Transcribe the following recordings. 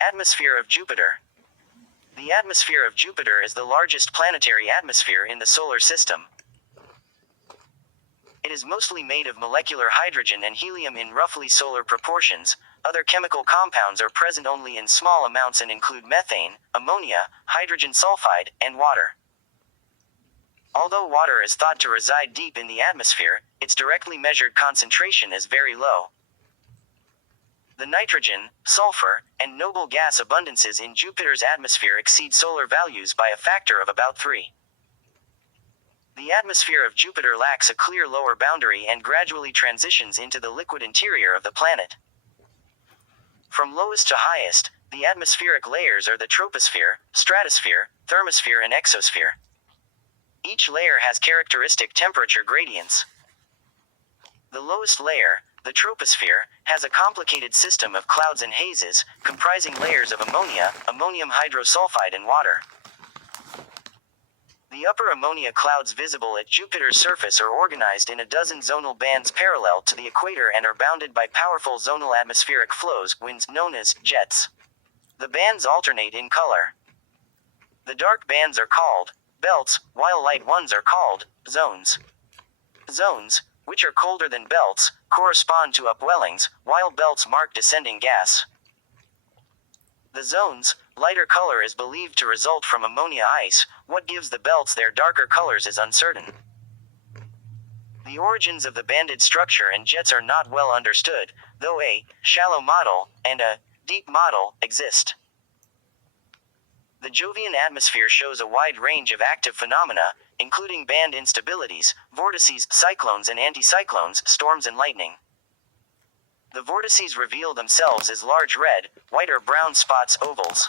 Atmosphere of Jupiter. The atmosphere of Jupiter is the largest planetary atmosphere in the solar system. It is mostly made of molecular hydrogen and helium in roughly solar proportions. Other chemical compounds are present only in small amounts and include methane, ammonia, hydrogen sulfide, and water. Although water is thought to reside deep in the atmosphere, its directly measured concentration is very low. The nitrogen, sulfur, and noble gas abundances in Jupiter's atmosphere exceed solar values by a factor of about 3. The atmosphere of Jupiter lacks a clear lower boundary and gradually transitions into the liquid interior of the planet. From lowest to highest, the atmospheric layers are the troposphere, stratosphere, thermosphere, and exosphere. Each layer has characteristic temperature gradients. The lowest layer, the troposphere, has a complicated system of clouds and hazes, comprising layers of ammonia, ammonium hydrosulfide, and water. The upper ammonia clouds visible at Jupiter's surface are organized in a dozen zonal bands parallel to the equator and are bounded by powerful zonal atmospheric flows, winds known as jets. The bands alternate in color. The dark bands are called belts, while light ones are called zones. Zones, which are colder than belts, correspond to upwellings, while belts mark descending gas. The zones' lighter color is believed to result from ammonia ice. What gives the belts their darker colors is uncertain. The origins of the banded structure and jets are not well understood, though a shallow model and a deep model exist. The Jovian atmosphere shows a wide range of active phenomena, including band instabilities, vortices, cyclones and anticyclones, storms and lightning. The vortices reveal themselves as large red, white or brown spots, ovals.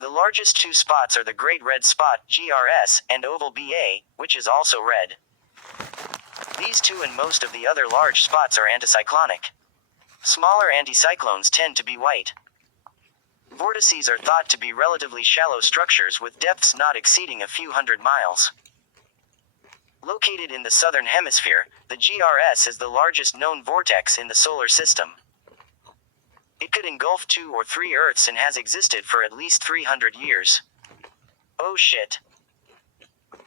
The largest two spots are the Great Red Spot, GRS, and Oval BA, which is also red. These two and most of the other large spots are anticyclonic. Smaller anticyclones tend to be white. Vortices are thought to be relatively shallow structures with depths not exceeding a few hundred miles. Located in the southern hemisphere, the GRS is the largest known vortex in the solar system. It could engulf 2 or 3 Earths and has existed for at least 300 years. Oh shit.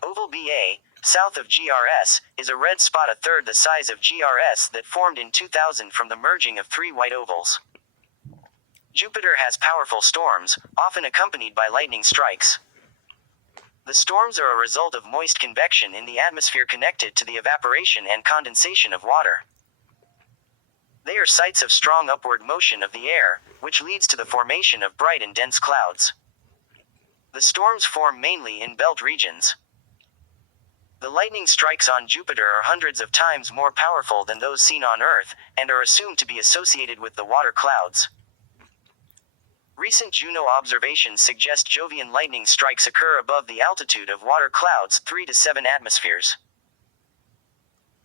Oval BA, south of GRS, is a red spot a third the size of GRS that formed in 2000 from the merging of 3 white ovals. Jupiter has powerful storms, often accompanied by lightning strikes. The storms are a result of moist convection in the atmosphere connected to the evaporation and condensation of water. They are sites of strong upward motion of the air, which leads to the formation of bright and dense clouds. The storms form mainly in belt regions. The lightning strikes on Jupiter are hundreds of times more powerful than those seen on Earth, and are assumed to be associated with the water clouds. Recent Juno observations suggest Jovian lightning strikes occur above the altitude of water clouds, 3 to 7 atmospheres.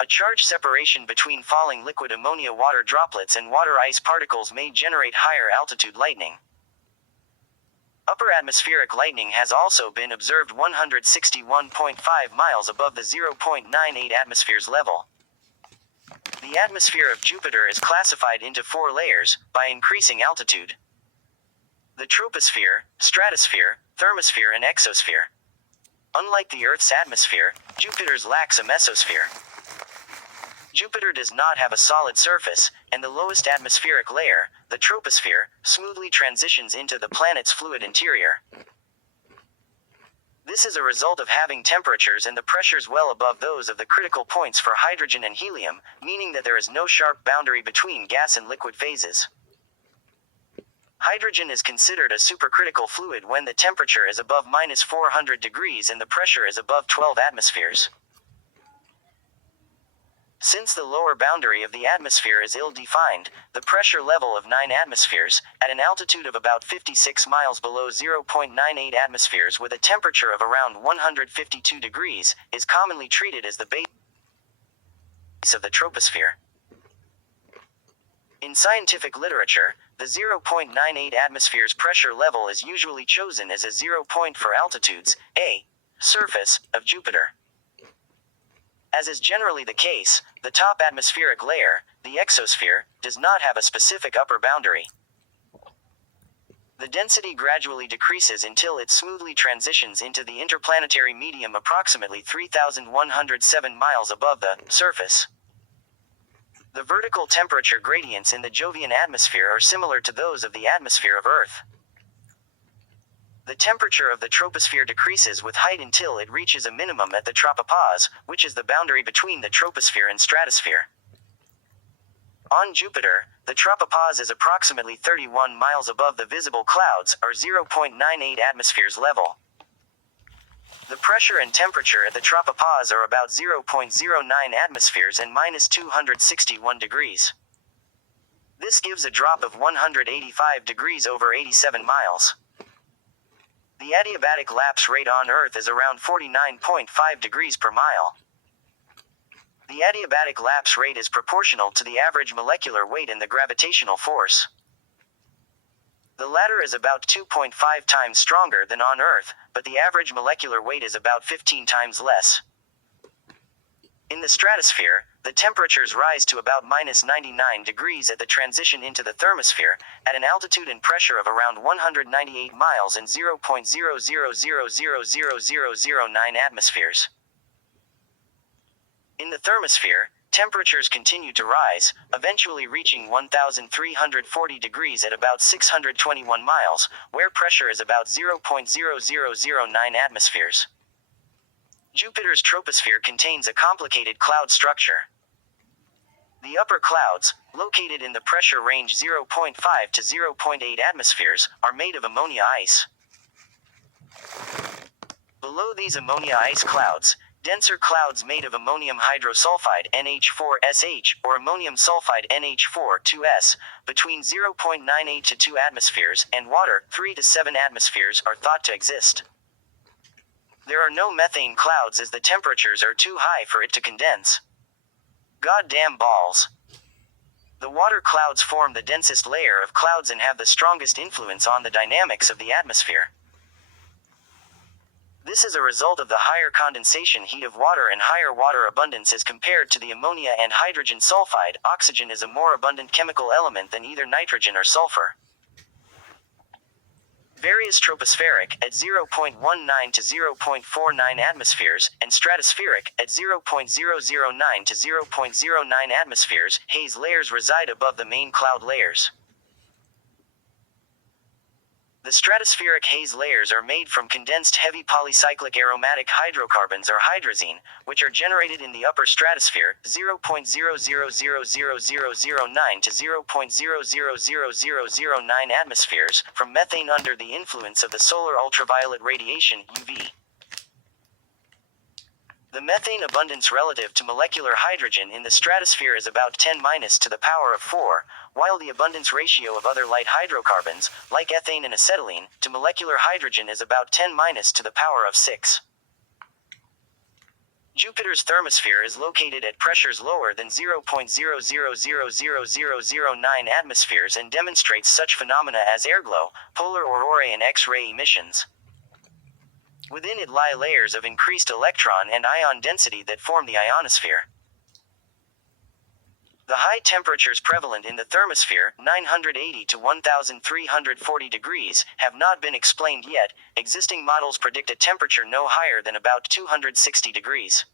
A charge separation between falling liquid ammonia water droplets and water ice particles may generate higher altitude lightning. Upper atmospheric lightning has also been observed 161.5 miles above the 0.98 atmospheres level. The atmosphere of Jupiter is classified into 4 layers, by increasing altitude. The troposphere, stratosphere, thermosphere and exosphere. Unlike the Earth's atmosphere, Jupiter's lacks a mesosphere. Jupiter does not have a solid surface, and the lowest atmospheric layer, the troposphere, smoothly transitions into the planet's fluid interior. This is a result of having temperatures and the pressures well above those of the critical points for hydrogen and helium, meaning that there is no sharp boundary between gas and liquid phases. Hydrogen is considered a supercritical fluid when the temperature is above -400 degrees and the pressure is above 12 atmospheres. Since the lower boundary of the atmosphere is ill-defined, the pressure level of 9 atmospheres, at an altitude of about 56 miles below 0.98 atmospheres with a temperature of around 152 degrees, is commonly treated as the base of the troposphere. In scientific literature, the 0.98 atmospheres pressure level is usually chosen as a 0 point for altitudes, a surface, of Jupiter. As is generally the case, the top atmospheric layer, the exosphere, does not have a specific upper boundary. The density gradually decreases until it smoothly transitions into the interplanetary medium approximately 3,107 miles above the surface. The vertical temperature gradients in the Jovian atmosphere are similar to those of the atmosphere of Earth. The temperature of the troposphere decreases with height until it reaches a minimum at the tropopause, which is the boundary between the troposphere and stratosphere. On Jupiter, the tropopause is approximately 31 miles above the visible clouds, or 0.98 atmospheres level. The pressure and temperature at the tropopause are about 0.09 atmospheres and minus 261 degrees. This gives a drop of 185 degrees over 87 miles. The adiabatic lapse rate on Earth is around 49.5 degrees per mile. The adiabatic lapse rate is proportional to the average molecular weight and the gravitational force. The latter is about 2.5 times stronger than on Earth, but the average molecular weight is about 15 times less. In the stratosphere, the temperatures rise to about minus 99 degrees at the transition into the thermosphere, at an altitude and pressure of around 198 miles and 0.00000009 atmospheres. In the thermosphere, temperatures continue to rise, eventually reaching 1,340 degrees at about 621 miles, where pressure is about 0.0009 atmospheres. Jupiter's troposphere contains a complicated cloud structure. The upper clouds, located in the pressure range 0.5 to 0.8 atmospheres, are made of ammonia ice. Below these ammonia ice clouds, denser clouds made of ammonium hydrosulfide NH4SH or ammonium sulfide NH4 between 0.98 to 2 atmospheres and water 3 to 7 atmospheres are thought to exist. There are no methane clouds as the temperatures are too high for it to condense. Goddamn balls. The water clouds form the densest layer of clouds and have the strongest influence on the dynamics of the atmosphere. This is a result of the higher condensation heat of water and higher water abundance as compared to the ammonia and hydrogen sulfide. Oxygen is a more abundant chemical element than either nitrogen or sulfur. Various tropospheric at 0.19 to 0.49 atmospheres and stratospheric at 0.009 to 0.09 atmospheres haze layers reside above the main cloud layers. The stratospheric haze layers are made from condensed heavy polycyclic aromatic hydrocarbons or hydrazine, which are generated in the upper stratosphere, 0.000009 to 0.000009 atmospheres, from methane under the influence of the solar ultraviolet radiation, UV. The methane abundance relative to molecular hydrogen in the stratosphere is about 10 minus to the power of 4, while the abundance ratio of other light hydrocarbons, like ethane and acetylene, to molecular hydrogen is about 10 minus to the power of 6. Jupiter's thermosphere is located at pressures lower than 0.000009 atmospheres and demonstrates such phenomena as airglow, polar aurorae and X-ray emissions. Within it lie layers of increased electron and ion density that form the ionosphere. The high temperatures prevalent in the thermosphere, 980 to 1,340 degrees, have not been explained yet. Existing models predict a temperature no higher than about 260 degrees.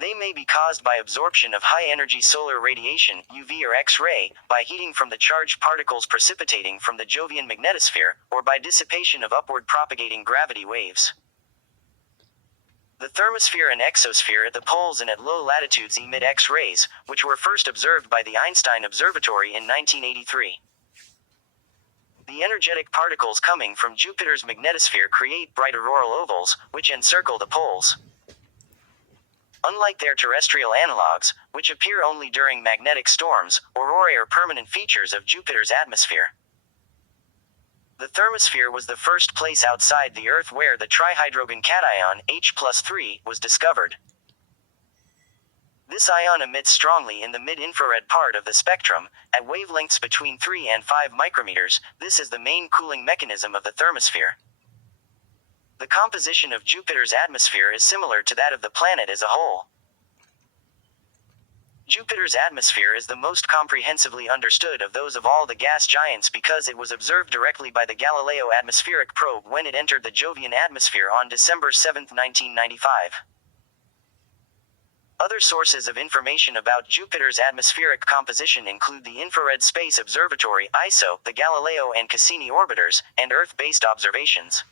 They may be caused by absorption of high-energy solar radiation, UV or X-ray, by heating from the charged particles precipitating from the Jovian magnetosphere, or by dissipation of upward propagating gravity waves. The thermosphere and exosphere at the poles and at low latitudes emit X-rays, which were first observed by the Einstein Observatory in 1983. The energetic particles coming from Jupiter's magnetosphere create bright auroral ovals, which encircle the poles. Unlike their terrestrial analogues, which appear only during magnetic storms, aurorae are permanent features of Jupiter's atmosphere. The thermosphere was the first place outside the Earth where the trihydrogen cation, H+3, was discovered. This ion emits strongly in the mid-infrared part of the spectrum, at wavelengths between 3 and 5 micrometers. This is the main cooling mechanism of the thermosphere. The composition of Jupiter's atmosphere is similar to that of the planet as a whole. Jupiter's atmosphere is the most comprehensively understood of those of all the gas giants because it was observed directly by the Galileo atmospheric probe when it entered the Jovian atmosphere on December 7, 1995. Other sources of information about Jupiter's atmospheric composition include the Infrared Space Observatory (ISO), the Galileo and Cassini orbiters, and Earth-based observations.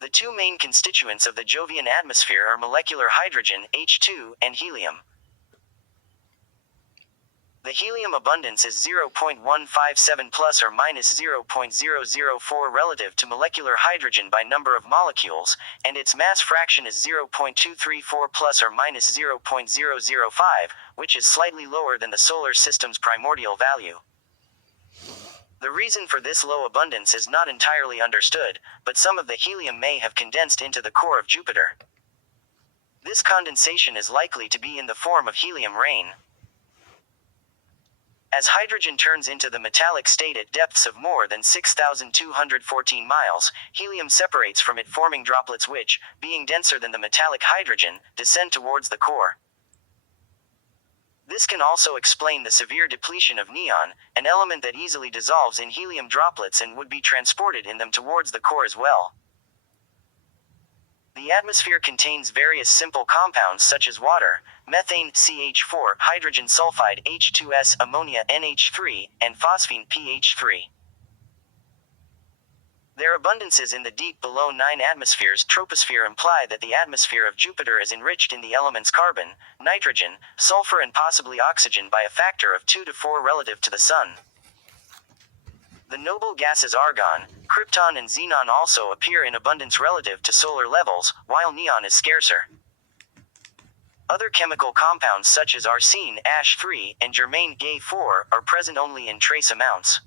The two main constituents of the Jovian atmosphere are molecular hydrogen, H2, and helium. The helium abundance is 0.157 plus or minus 0.004 relative to molecular hydrogen by number of molecules, and its mass fraction is 0.234 plus or minus 0.005, which is slightly lower than the solar system's primordial value. The reason for this low abundance is not entirely understood, but some of the helium may have condensed into the core of Jupiter. This condensation is likely to be in the form of helium rain. As hydrogen turns into the metallic state at depths of more than 6,214 miles, helium separates from it, forming droplets which, being denser than the metallic hydrogen, descend towards the core. This can also explain the severe depletion of neon, an element that easily dissolves in helium droplets and would be transported in them towards the core as well. The atmosphere contains various simple compounds such as water, methane CH4, hydrogen sulfide H2S, ammonia NH3, and phosphine PH3. Their abundances in the deep below 9 atmospheres troposphere imply that the atmosphere of Jupiter is enriched in the elements carbon, nitrogen, sulfur and possibly oxygen by a factor of 2 to 4 relative to the Sun. The noble gases argon, krypton and xenon also appear in abundance relative to solar levels, while neon is scarcer. Other chemical compounds such as arsine, Ash3, and germane, Ga4, are present only in trace amounts.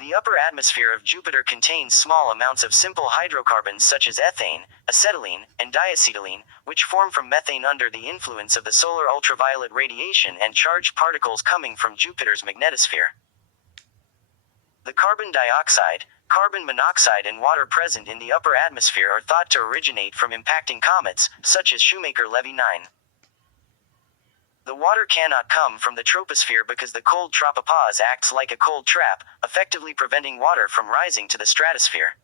The upper atmosphere of Jupiter contains small amounts of simple hydrocarbons such as ethane, acetylene, and diacetylene, which form from methane under the influence of the solar ultraviolet radiation and charged particles coming from Jupiter's magnetosphere. The carbon dioxide, carbon monoxide and water present in the upper atmosphere are thought to originate from impacting comets, such as Shoemaker-Levy 9. The water cannot come from the troposphere because the cold tropopause acts like a cold trap, effectively preventing water from rising to the stratosphere.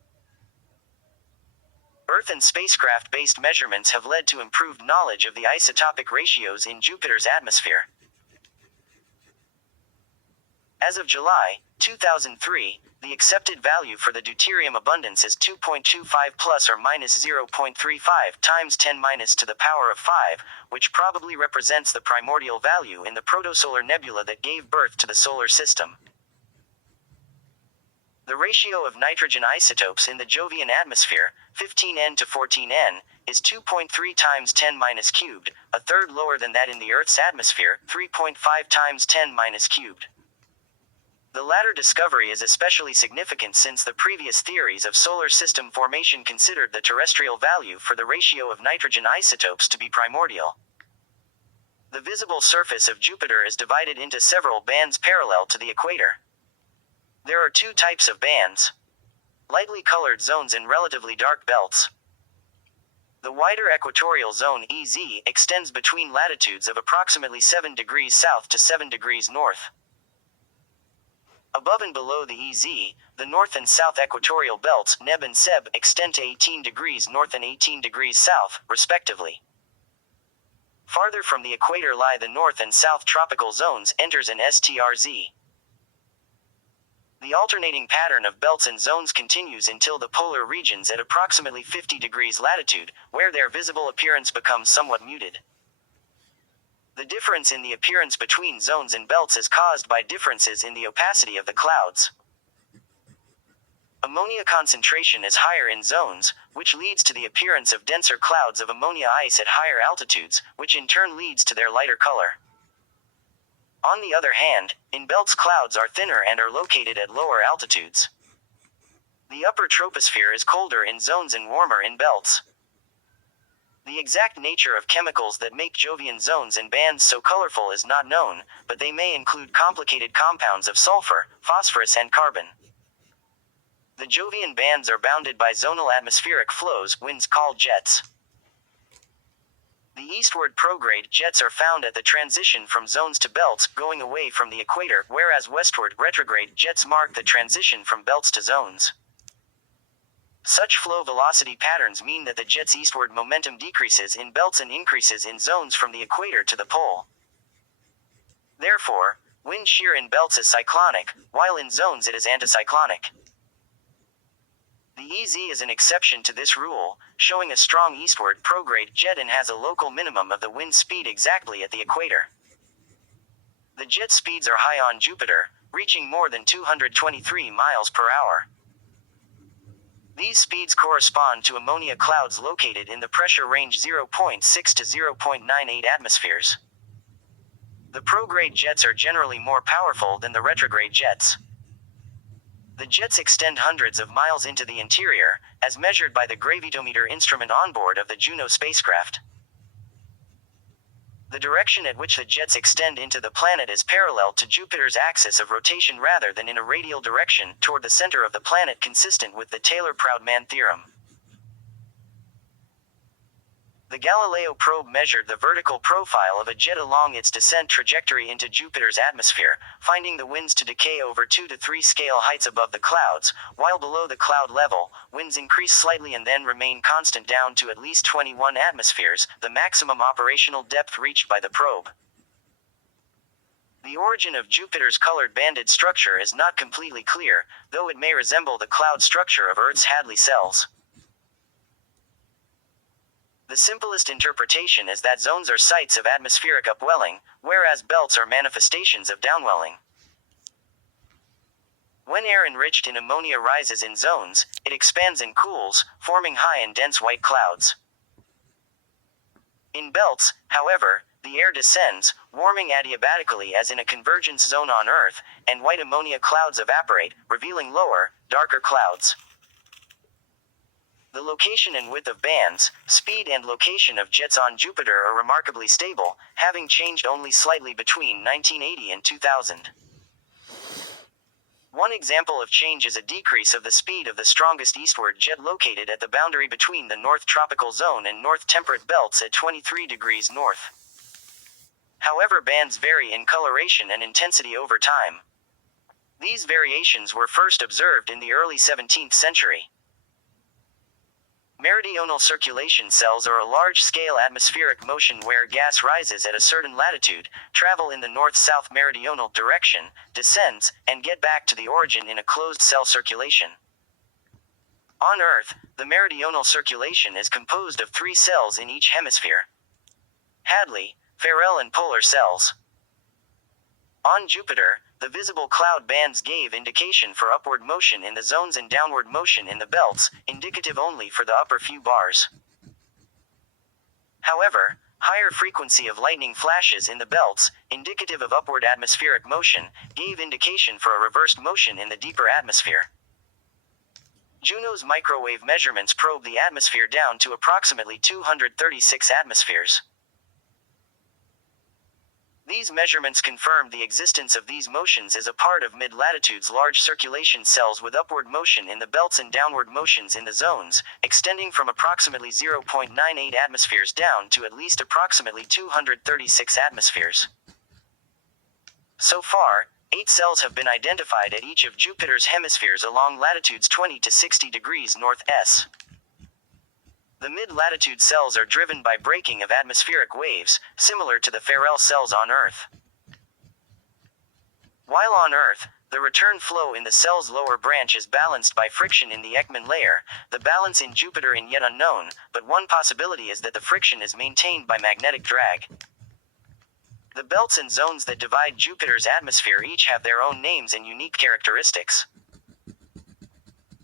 Earth and spacecraft-based measurements have led to improved knowledge of the isotopic ratios in Jupiter's atmosphere. As of July 2003, the accepted value for the deuterium abundance is 2.25 plus or minus 0.35 times 10 minus to the power of 5, which probably represents the primordial value in the protosolar nebula that gave birth to the solar system. The ratio of nitrogen isotopes in the Jovian atmosphere, 15N to 14N, is 2.3 times 10 minus cubed, a third lower than that in the Earth's atmosphere, 3.5 times 10 minus cubed. The latter discovery is especially significant since the previous theories of solar system formation considered the terrestrial value for the ratio of nitrogen isotopes to be primordial. The visible surface of Jupiter is divided into several bands parallel to the equator. There are two types of bands: lightly colored zones and relatively dark belts. The wider equatorial zone EZ extends between latitudes of approximately 7 degrees south to 7 degrees north. Above and below the EZ, the north and south equatorial belts, Neb and Seb, extend to 18 degrees north and 18 degrees south, respectively. Farther from the equator lie the north and south tropical zones, enters and STRZ. The alternating pattern of belts and zones continues until the polar regions at approximately 50 degrees latitude, where their visible appearance becomes somewhat muted. The difference in the appearance between zones and belts is caused by differences in the opacity of the clouds. Ammonia concentration is higher in zones, which leads to the appearance of denser clouds of ammonia ice at higher altitudes, which in turn leads to their lighter color. On the other hand, in belts clouds are thinner and are located at lower altitudes. The upper troposphere is colder in zones and warmer in belts. The exact nature of chemicals that make Jovian zones and bands so colorful is not known, but they may include complicated compounds of sulfur, phosphorus and carbon. The Jovian bands are bounded by zonal atmospheric flows, winds called jets. The eastward prograde jets are found at the transition from zones to belts, going away from the equator, whereas westward retrograde jets mark the transition from belts to zones. Such flow velocity patterns mean that the jet's eastward momentum decreases in belts and increases in zones from the equator to the pole. Therefore, wind shear in belts is cyclonic, while in zones it is anticyclonic. The EZ is an exception to this rule, showing a strong eastward prograde jet and has a local minimum of the wind speed exactly at the equator. The jet speeds are high on Jupiter, reaching more than 223 miles per hour. These speeds correspond to ammonia clouds located in the pressure range 0.6 to 0.98 atmospheres. The prograde jets are generally more powerful than the retrograde jets. The jets extend hundreds of miles into the interior, as measured by the gravitometer instrument on board of the Juno spacecraft. The direction at which the jets extend into the planet is parallel to Jupiter's axis of rotation rather than in a radial direction toward the center of the planet, consistent with the Taylor-Proudman theorem. The Galileo probe measured the vertical profile of a jet along its descent trajectory into Jupiter's atmosphere, finding the winds to decay over 2 to 3 scale heights above the clouds, while below the cloud level, winds increase slightly and then remain constant down to at least 21 atmospheres, the maximum operational depth reached by the probe. The origin of Jupiter's colored banded structure is not completely clear, though it may resemble the cloud structure of Earth's Hadley cells. The simplest interpretation is that zones are sites of atmospheric upwelling, whereas belts are manifestations of downwelling. When air enriched in ammonia rises in zones, it expands and cools, forming high and dense white clouds. In belts, however, the air descends, warming adiabatically as in a convergence zone on Earth, and white ammonia clouds evaporate, revealing lower, darker clouds. The location and width of bands, speed and location of jets on Jupiter are remarkably stable, having changed only slightly between 1980 and 2000. One example of change is a decrease of the speed of the strongest eastward jet located at the boundary between the North Tropical Zone and North Temperate Belts at 23 degrees north. However, bands vary in coloration and intensity over time. These variations were first observed in the early 17th century. Meridional circulation cells are a large-scale atmospheric motion where gas rises at a certain latitude, travel in the north-south meridional direction, descends, and get back to the origin in a closed cell circulation. On Earth, the meridional circulation is composed of 3 cells in each hemisphere: Hadley, Farrell and polar cells. On Jupiter, the visible cloud bands gave indication for upward motion in the zones and downward motion in the belts, indicative only for the upper few bars. However, higher frequency of lightning flashes in the belts, indicative of upward atmospheric motion, gave indication for a reversed motion in the deeper atmosphere. Juno's microwave measurements probe the atmosphere down to approximately 236 atmospheres. These measurements confirmed the existence of these motions as a part of mid-latitude's large circulation cells with upward motion in the belts and downward motions in the zones, extending from approximately 0.98 atmospheres down to at least approximately 236 atmospheres. So far, 8 cells have been identified at each of Jupiter's hemispheres along latitudes 20 to 60 degrees north S. The mid-latitude cells are driven by breaking of atmospheric waves, similar to the Farrell cells on Earth. While on Earth, the return flow in the cell's lower branch is balanced by friction in the Ekman layer, the balance in Jupiter is yet unknown, but one possibility is that the friction is maintained by magnetic drag. The belts and zones that divide Jupiter's atmosphere each have their own names and unique characteristics.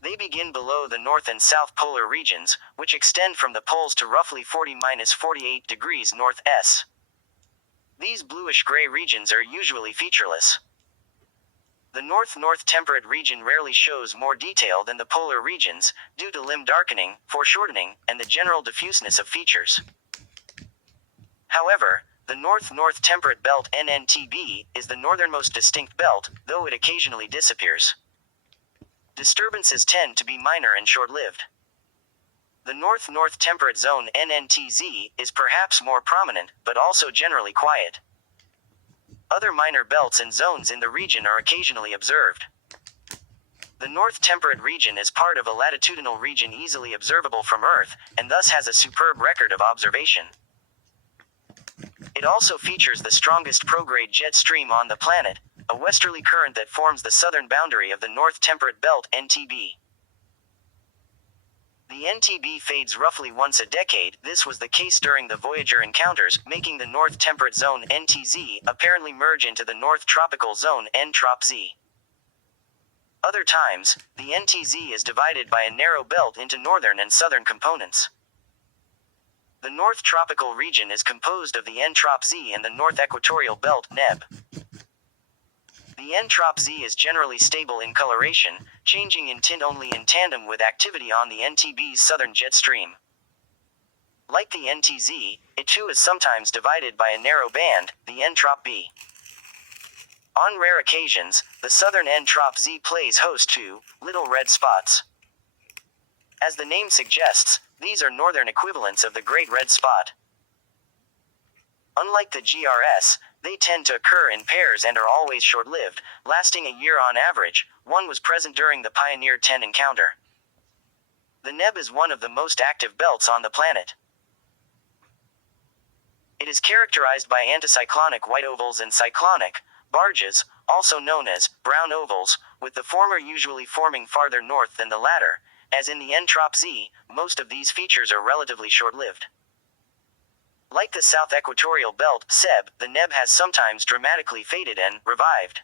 They begin below the north and south polar regions, which extend from the poles to roughly 40-48 degrees north S. These bluish-gray regions are usually featureless. The north-north temperate region rarely shows more detail than the polar regions, due to limb darkening, foreshortening, and the general diffuseness of features. However, the north-north temperate belt NNTB is the northernmost distinct belt, though it occasionally disappears. Disturbances tend to be minor and short-lived. The North Temperate Zone NNTZ is perhaps more prominent, but also generally quiet. Other minor belts and zones in the region are occasionally observed. The North Temperate region is part of a latitudinal region easily observable from Earth, and thus has a superb record of observation. It also features the strongest prograde jet stream on the planet, a westerly current that forms the southern boundary of the North Temperate Belt (NTB). The NTB fades roughly once a decade. This was the case during the Voyager encounters, making the North Temperate Zone (NTZ) apparently merge into the North Tropical Zone (NTROP-Z). Other times, the NTZ is divided by a narrow belt into northern and southern components. The North Tropical region is composed of the NTROP-Z and the North Equatorial Belt (NEB). The NTROP-Z is generally stable in coloration, changing in tint only in tandem with activity on the NTB's southern jet stream. Like the NTZ, it too is sometimes divided by a narrow band, the NTROP-B. On rare occasions, the southern NTROP-Z plays host to little red spots. As the name suggests, these are northern equivalents of the Great Red Spot. Unlike the GRS, they tend to occur in pairs and are always short-lived, lasting a year on average. One was present during the Pioneer 10 encounter. The NEB is one of the most active belts on the planet. It is characterized by anticyclonic white ovals and cyclonic barges, also known as brown ovals, with the former usually forming farther north than the latter. As in the NTROP-Z, most of these features are relatively short-lived. Like the South Equatorial Belt (SEB), the NEB has sometimes dramatically faded and revived.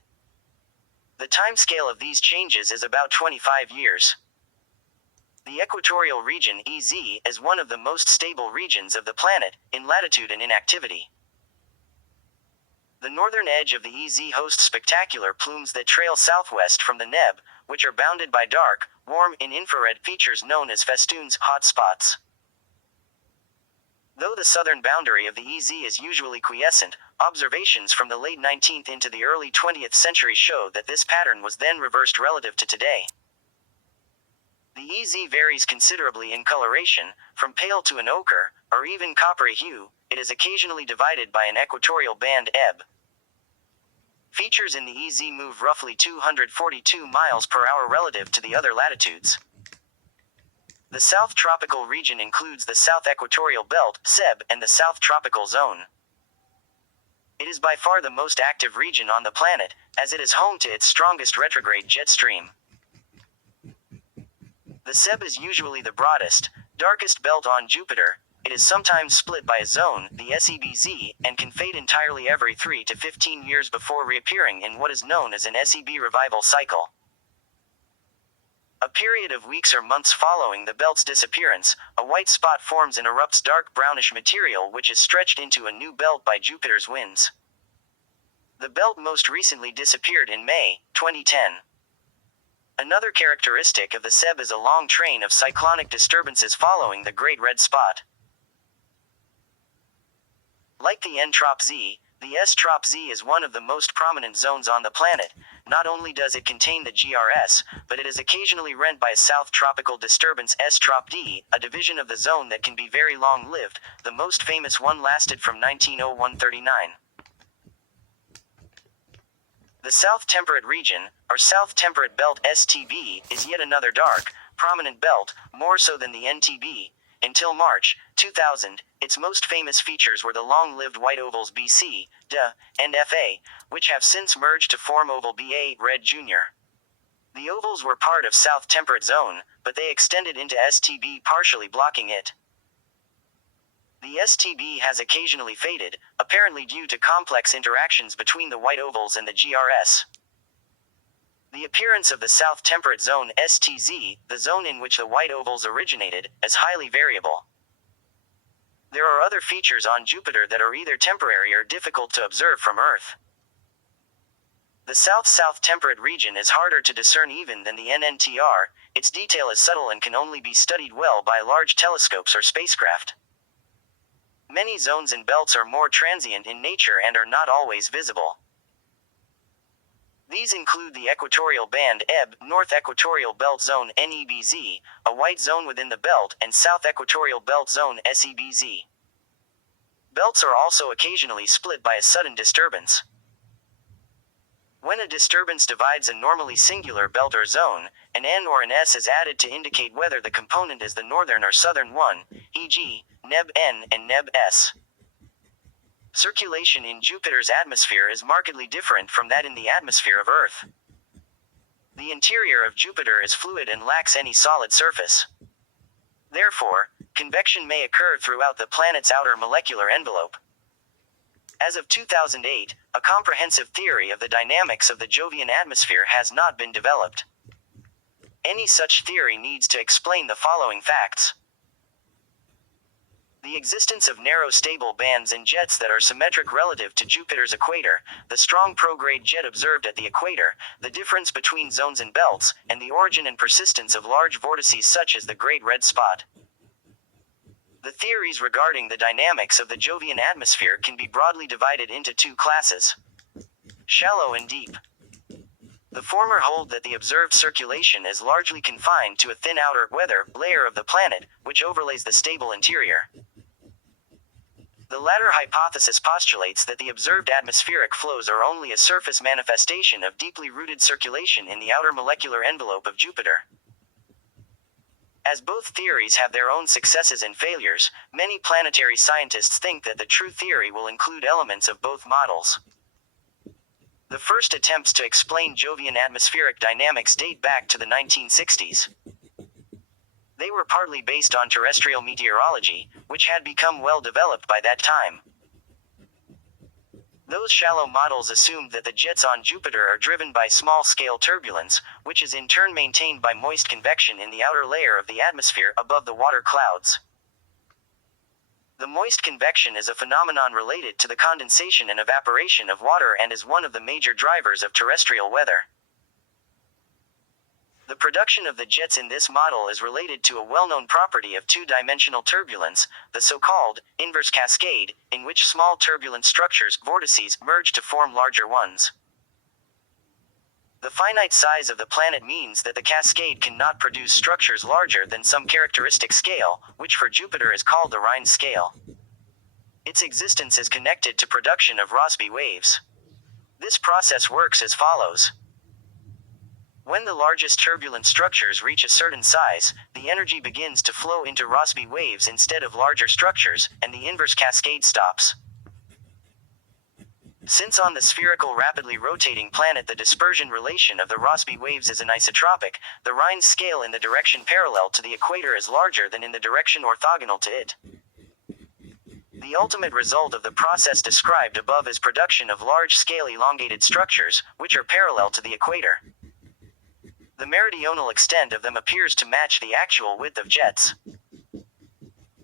The timescale of these changes is about 25 years. The Equatorial Region (EZ) is one of the most stable regions of the planet, in latitude and in activity. The northern edge of the EZ hosts spectacular plumes that trail southwest from the NEB, which are bounded by dark, warm, infrared features known as festoons, hot spots. Though the southern boundary of the EZ is usually quiescent, observations from the late 19th into the early 20th century show that this pattern was then reversed relative to today. The EZ varies considerably in coloration, from pale to an ochre, or even coppery hue. It is occasionally divided by an equatorial band (EB). Features in the EZ move roughly 242 miles per hour relative to the other latitudes. The South Tropical region includes the South Equatorial Belt (SEB) and the South Tropical Zone. It is by far the most active region on the planet, as it is home to its strongest retrograde jet stream. The SEB is usually the broadest, darkest belt on Jupiter. It is sometimes split by a zone, the SEBZ, and can fade entirely every 3 to 15 years before reappearing in what is known as an SEB revival cycle. A period of weeks or months following the belt's disappearance, a white spot forms and erupts dark brownish material which is stretched into a new belt by Jupiter's winds. The belt most recently disappeared in May 2010. Another characteristic of the SEB is a long train of cyclonic disturbances following the Great Red Spot. Like the NTROP-Z, the S-TROP-Z is one of the most prominent zones on the planet. Not only does it contain the GRS, but it is occasionally rent by a South Tropical Disturbance S-TROP-D, a division of the zone that can be very long-lived. The most famous one lasted from 1901-39. The South Temperate Region, or South Temperate Belt (STB), is yet another dark, prominent belt, more so than the NTB. Until March 2000, its most famous features were the long-lived white ovals BC, D, and FA, which have since merged to form oval BA, Red Jr. The ovals were part of South Temperate Zone, but they extended into STB, partially blocking it. The STB has occasionally faded, apparently due to complex interactions between the white ovals and the GRS. The appearance of the South Temperate Zone (STZ), the zone in which the white ovals originated, is highly variable. There are other features on Jupiter that are either temporary or difficult to observe from Earth. The South Temperate region is harder to discern even than the NNTR. Its detail is subtle and can only be studied well by large telescopes or spacecraft. Many zones and belts are more transient in nature and are not always visible. These include the equatorial band (EB), North Equatorial Belt Zone (NEBZ), a white zone within the belt, and South Equatorial Belt Zone (SEBZ). Belts are also occasionally split by a sudden disturbance. When a disturbance divides a normally singular belt or zone, an N or an S is added to indicate whether the component is the northern or southern one, e.g., NEB-N and NEB-S. Circulation in Jupiter's atmosphere is markedly different from that in the atmosphere of Earth. The interior of Jupiter is fluid and lacks any solid surface. Therefore, convection may occur throughout the planet's outer molecular envelope. As of 2008, a comprehensive theory of the dynamics of the Jovian atmosphere has not been developed. Any such theory needs to explain the following facts. The existence of narrow stable bands and jets that are symmetric relative to Jupiter's equator, the strong prograde jet observed at the equator, the difference between zones and belts, and the origin and persistence of large vortices such as the Great Red Spot. The theories regarding the dynamics of the Jovian atmosphere can be broadly divided into two classes: shallow and deep. The former hold that the observed circulation is largely confined to a thin outer weather layer of the planet, which overlays the stable interior. The latter hypothesis postulates that the observed atmospheric flows are only a surface manifestation of deeply rooted circulation in the outer molecular envelope of Jupiter. As both theories have their own successes and failures, many planetary scientists think that the true theory will include elements of both models. The first attempts to explain Jovian atmospheric dynamics date back to the 1960s. They were partly based on terrestrial meteorology, which had become well developed by that time. Those shallow models assumed that the jets on Jupiter are driven by small-scale turbulence, which is in turn maintained by moist convection in the outer layer of the atmosphere above the water clouds. The moist convection is a phenomenon related to the condensation and evaporation of water and is one of the major drivers of terrestrial weather. The production of the jets in this model is related to a well-known property of two-dimensional turbulence, the so-called inverse cascade, in which small turbulent structures, vortices, merge to form larger ones. The finite size of the planet means that the cascade cannot produce structures larger than some characteristic scale, which for Jupiter is called the Rhine scale. Its existence is connected to production of Rossby waves. This process works as follows. When the largest turbulent structures reach a certain size, the energy begins to flow into Rossby waves instead of larger structures, and the inverse cascade stops. Since on the spherical rapidly rotating planet the dispersion relation of the Rossby waves is anisotropic, the Rhine scale in the direction parallel to the equator is larger than in the direction orthogonal to it. The ultimate result of the process described above is production of large-scale elongated structures, which are parallel to the equator. The meridional extent of them appears to match the actual width of jets.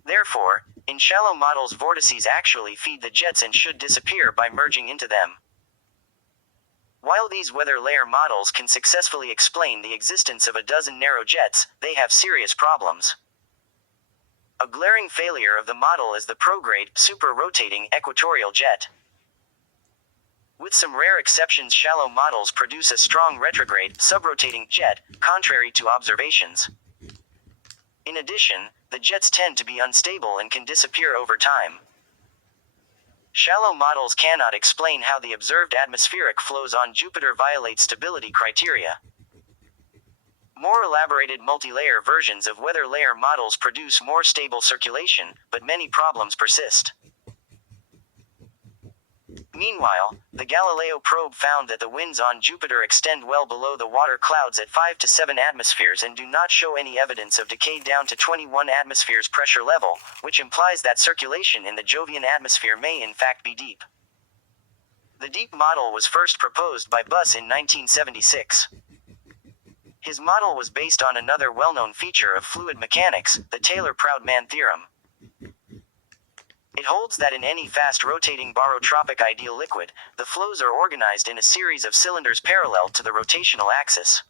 Therefore, in shallow models vortices actually feed the jets and should disappear by merging into them. While these weather layer models can successfully explain the existence of a dozen narrow jets, they have serious problems. A glaring failure of the model is the prograde, super-rotating equatorial jet. With some rare exceptions, shallow models produce a strong retrograde, subrotating jet, contrary to observations. In addition, the jets tend to be unstable and can disappear over time. Shallow models cannot explain how the observed atmospheric flows on Jupiter violate stability criteria. More elaborated multi-layer versions of weather layer models produce more stable circulation, but many problems persist. Meanwhile, the Galileo probe found that the winds on Jupiter extend well below the water clouds at 5 to 7 atmospheres and do not show any evidence of decay down to 21 atmospheres pressure level, which implies that circulation in the Jovian atmosphere may in fact be deep. The deep model was first proposed by Buss in 1976. His model was based on another well-known feature of fluid mechanics, the Taylor-Proudman theorem. It holds that in any fast-rotating barotropic ideal liquid, the flows are organized in a series of cylinders parallel to the rotational axis.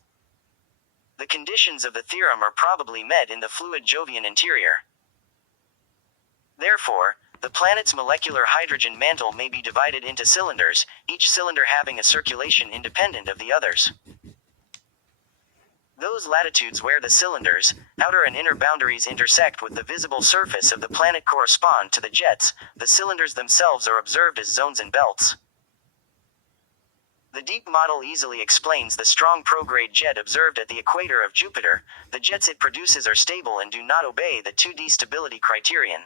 The conditions of the theorem are probably met in the fluid Jovian interior. Therefore, The planet's molecular hydrogen mantle may be divided into cylinders, each cylinder having a circulation independent of the others. Those latitudes where the cylinders' outer and inner boundaries intersect with the visible surface of the planet correspond to the jets. The cylinders themselves are observed as zones and belts. The deep model easily explains the strong prograde jet observed at the equator of Jupiter. The jets it produces are stable and do not obey the 2D stability criterion.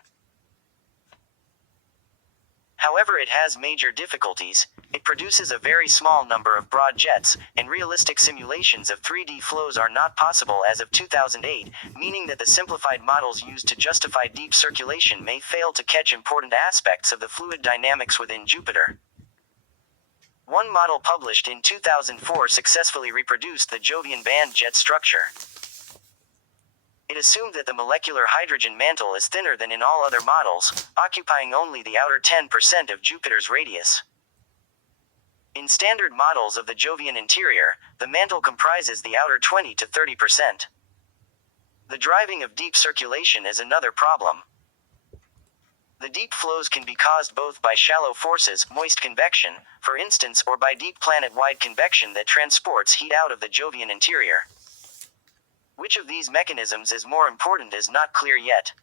However, it has major difficulties. It produces a very small number of broad jets, and realistic simulations of 3D flows are not possible as of 2008, meaning that the simplified models used to justify deep circulation may fail to catch important aspects of the fluid dynamics within Jupiter. One model published in 2004 successfully reproduced the Jovian band jet structure. It assumed that the molecular hydrogen mantle is thinner than in all other models, occupying only the outer 10% of Jupiter's radius. In standard models of the Jovian interior, the mantle comprises the outer 20 to 30%. The driving of deep circulation is another problem. The deep flows can be caused both by shallow forces, moist convection, for instance, or by deep planet-wide convection that transports heat out of the Jovian interior. Which of these mechanisms is more important is not clear yet.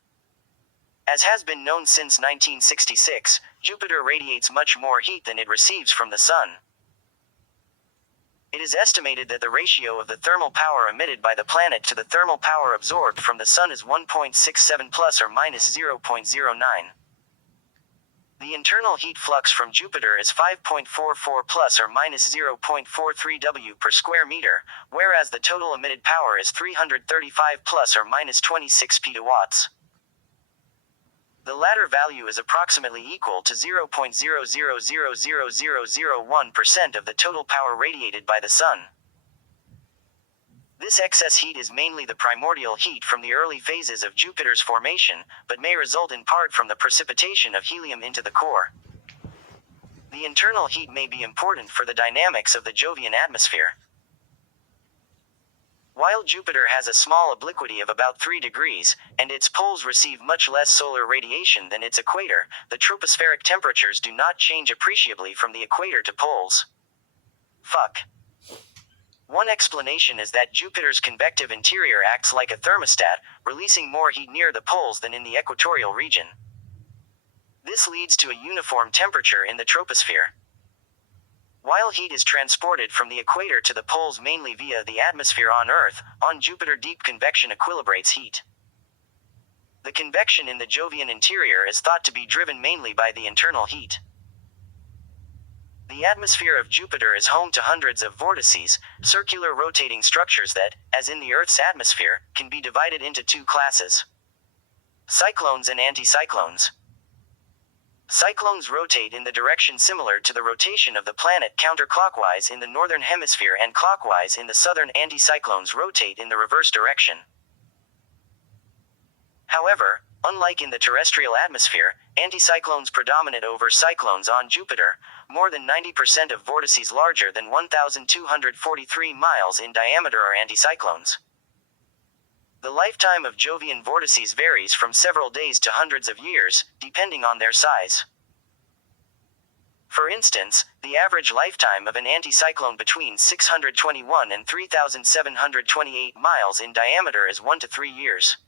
As has been known since 1966, Jupiter radiates much more heat than it receives from the Sun. It is estimated that the ratio of the thermal power emitted by the planet to the thermal power absorbed from the Sun is 1.67 plus or minus 0.09. The internal heat flux from Jupiter is 5.44 plus or minus 0.43 W per square meter, whereas the total emitted power is 335 plus or minus 26 petawatts. The latter value is approximately equal to 0.000001% of the total power radiated by the Sun. This excess heat is mainly the primordial heat from the early phases of Jupiter's formation, but may result in part from the precipitation of helium into the core. The internal heat may be important for the dynamics of the Jovian atmosphere. While Jupiter has a small obliquity of about 3 degrees, and its poles receive much less solar radiation than its equator, the tropospheric temperatures do not change appreciably from the equator to poles. One explanation is that Jupiter's convective interior acts like a thermostat, releasing more heat near the poles than in the equatorial region. This leads to a uniform temperature in the troposphere. While heat is transported from the equator to the poles mainly via the atmosphere on Earth, on Jupiter deep convection equilibrates heat. The convection in the Jovian interior is thought to be driven mainly by the internal heat. The atmosphere of Jupiter is home to hundreds of vortices, circular rotating structures that, as in the Earth's atmosphere, can be divided into two classes: cyclones and anticyclones. Cyclones rotate in the direction similar to the rotation of the planet counterclockwise in the northern hemisphere and clockwise in the southern. Anticyclones rotate in the reverse direction. However, unlike in the terrestrial atmosphere, anticyclones predominate over cyclones on Jupiter. More than 90% of vortices larger than 1,243 miles in diameter are anticyclones. The lifetime of Jovian vortices varies from several days to hundreds of years, depending on their size. For instance, the average lifetime of an anticyclone between 621 and 3,728 miles in diameter is 1 to 3 years.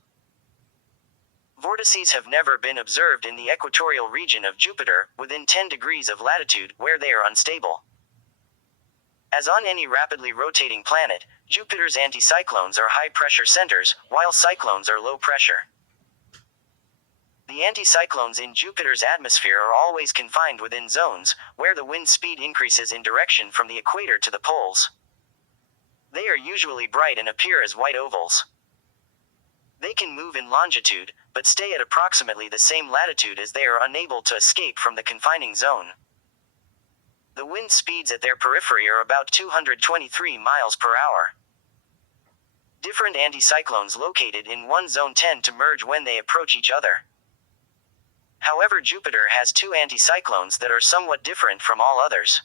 Vortices have never been observed in the equatorial region of Jupiter, within 10 degrees of latitude, where they are unstable. As on any rapidly rotating planet, Jupiter's anticyclones are high-pressure centers, while cyclones are low-pressure. The anticyclones in Jupiter's atmosphere are always confined within zones, where the wind speed increases in direction from the equator to the poles. They are usually bright and appear as white ovals. They can move in longitude, but stay at approximately the same latitude as they are unable to escape from the confining zone. The wind speeds at their periphery are about 223 miles per hour. Different anticyclones located in one zone tend to merge when they approach each other. However, Jupiter has two anticyclones that are somewhat different from all others.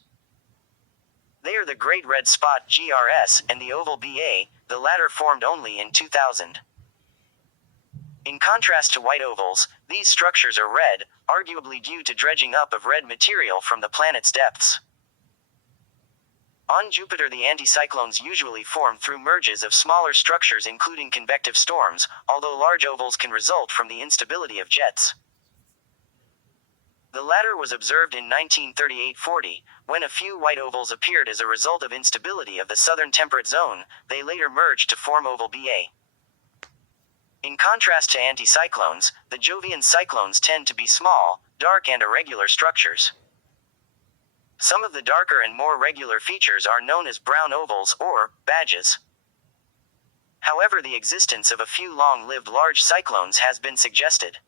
They are the Great Red Spot (GRS) and the Oval BA, the latter formed only in 2000. In contrast to white ovals, these structures are red, arguably due to dredging up of red material from the planet's depths. On Jupiter, the anticyclones usually form through merges of smaller structures including convective storms, although large ovals can result from the instability of jets. The latter was observed in 1938-40, when a few white ovals appeared as a result of instability of the southern temperate zone. They later merged to form oval Ba. In contrast to anticyclones, the Jovian cyclones tend to be small, dark and irregular structures. Some of the darker and more regular features are known as brown ovals or badges. However, the existence of a few long-lived large cyclones has been suggested.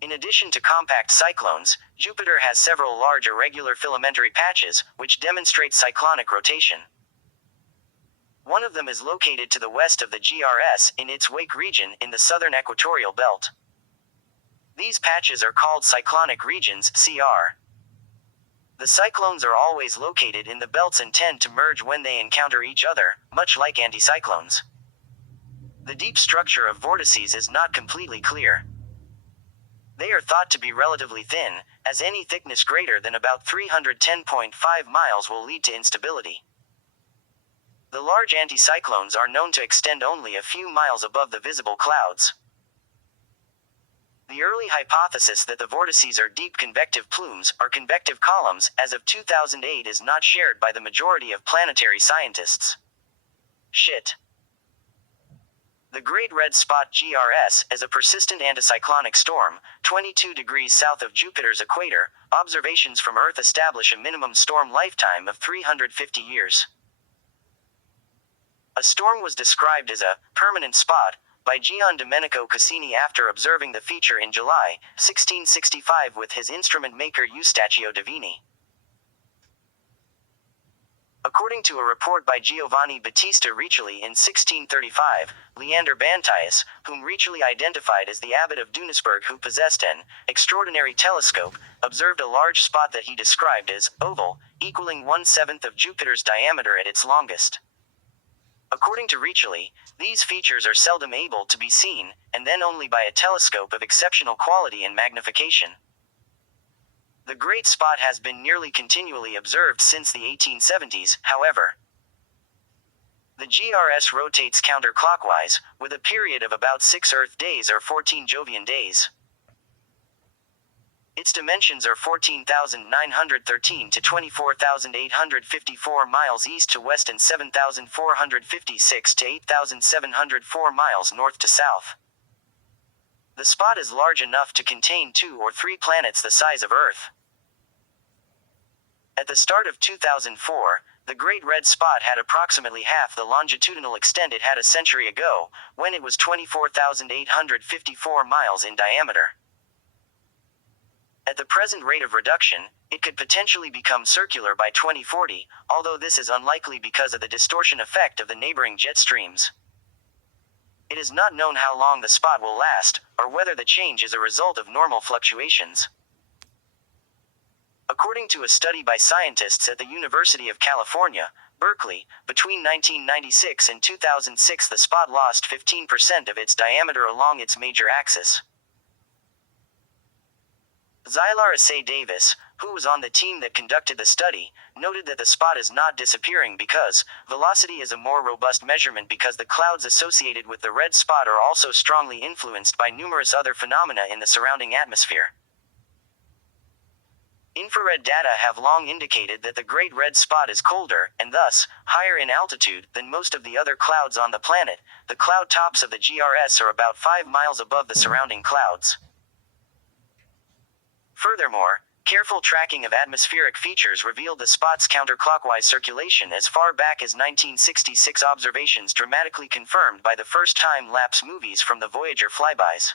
In addition to compact cyclones, Jupiter has several large irregular filamentary patches, which demonstrate cyclonic rotation. One of them is located to the west of the GRS in its wake region in the southern equatorial belt. These patches are called cyclonic regions, CR. The cyclones are always located in the belts and tend to merge when they encounter each other, much like anticyclones. The deep structure of vortices is not completely clear. They are thought to be relatively thin, as any thickness greater than about 310.5 miles will lead to instability. The large anticyclones are known to extend only a few miles above the visible clouds. The early hypothesis that the vortices are deep convective plumes or convective columns as of 2008 is not shared by the majority of planetary scientists. The Great Red Spot GRS is a persistent anticyclonic storm, 22 degrees south of Jupiter's equator. Observations from Earth establish a minimum storm lifetime of 350 years. A storm was described as a permanent spot by Gian Domenico Cassini after observing the feature in July 1665 with his instrument maker Eustachio Divini. According to a report by Giovanni Battista Riccioli in 1635, Leander Bantius, whom Riccioli identified as the abbot of Dunisburg who possessed an extraordinary telescope, observed a large spot that he described as oval, equaling 1/7 of Jupiter's diameter at its longest. According to Riccioli, these features are seldom able to be seen, and then only by a telescope of exceptional quality and magnification. The Great Spot has been nearly continually observed since the 1870s, however. The GRS rotates counterclockwise, with a period of about 6 Earth days or 14 Jovian days. Its dimensions are 14,913 to 24,854 miles east to west and 7,456 to 8,704 miles north to south. The spot is large enough to contain 2 or 3 planets the size of Earth. At the start of 2004, the Great Red Spot had approximately half the longitudinal extent it had a century ago, when it was 24,854 miles in diameter. At the present rate of reduction, it could potentially become circular by 2040, although this is unlikely because of the distortion effect of the neighboring jet streams. It is not known how long the spot will last, or whether the change is a result of normal fluctuations. According to a study by scientists at the University of California, Berkeley, between 1996 and 2006 the spot lost 15% of its diameter along its major axis. Zylar Assay Davis, who was on the team that conducted the study, noted that the spot is not disappearing because velocity is a more robust measurement because the clouds associated with the red spot are also strongly influenced by numerous other phenomena in the surrounding atmosphere. Infrared data have long indicated that the Great Red Spot is colder, and thus, higher in altitude, than most of the other clouds on the planet. The cloud tops of the GRS are about 5 miles above the surrounding clouds. Furthermore, careful tracking of atmospheric features revealed the spot's counterclockwise circulation as far back as 1966, observations dramatically confirmed by the first time-lapse movies from the Voyager flybys.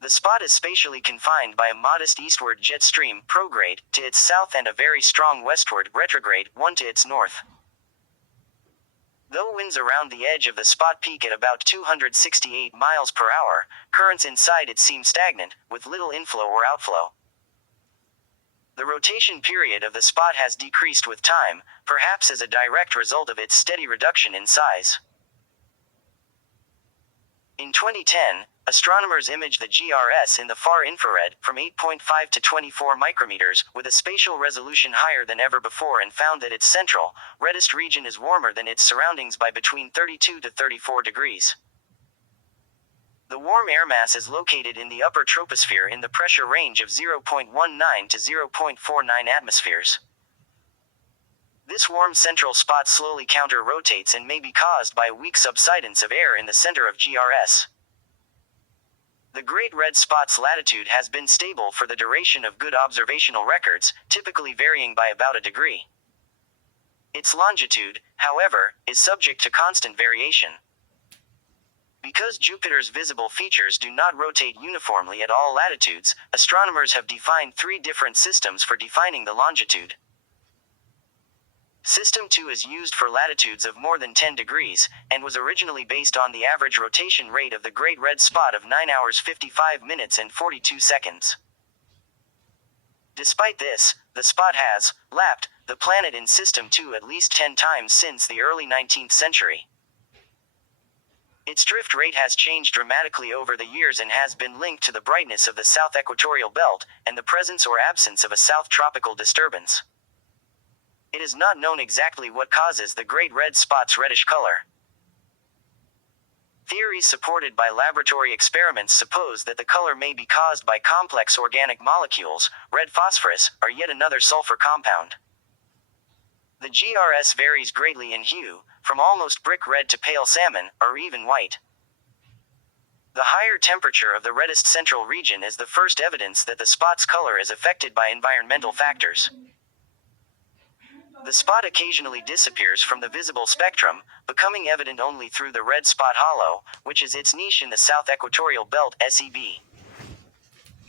The spot is spatially confined by a modest eastward jet stream, prograde, to its south and a very strong westward, retrograde, one to its north. Though winds around the edge of the spot peak at about 268 miles per hour, currents inside it seem stagnant, with little inflow or outflow. The rotation period of the spot has decreased with time, perhaps as a direct result of its steady reduction in size. In 2010, astronomers imaged the GRS in the far infrared from 8.5 to 24 micrometers with a spatial resolution higher than ever before and found that its central, reddest region is warmer than its surroundings by between 32 to 34 degrees. The warm air mass is located in the upper troposphere in the pressure range of 0.19 to 0.49 atmospheres. This warm central spot slowly counter-rotates and may be caused by a weak subsidence of air in the center of GRS. The Great Red Spot's latitude has been stable for the duration of good observational records, typically varying by about a degree. Its longitude, however, is subject to constant variation. Because Jupiter's visible features do not rotate uniformly at all latitudes, astronomers have defined three different systems for defining the longitude. System 2 is used for latitudes of more than 10 degrees, and was originally based on the average rotation rate of the Great Red Spot of 9 hours 55 minutes and 42 seconds. Despite this, the spot has lapped the planet in System 2 at least 10 times since the early 19th century. Its drift rate has changed dramatically over the years and has been linked to the brightness of the south equatorial belt, and the presence or absence of a south tropical disturbance. It is not known exactly what causes the Great Red Spot's reddish color. Theories supported by laboratory experiments suppose that the color may be caused by complex organic molecules, red phosphorus, or yet another sulfur compound. The GRS varies greatly in hue, from almost brick red to pale salmon, or even white. The higher temperature of the reddest central region is the first evidence that the spot's color is affected by environmental factors. The spot occasionally disappears from the visible spectrum, becoming evident only through the red spot halo, which is its niche in the south equatorial belt (SEB).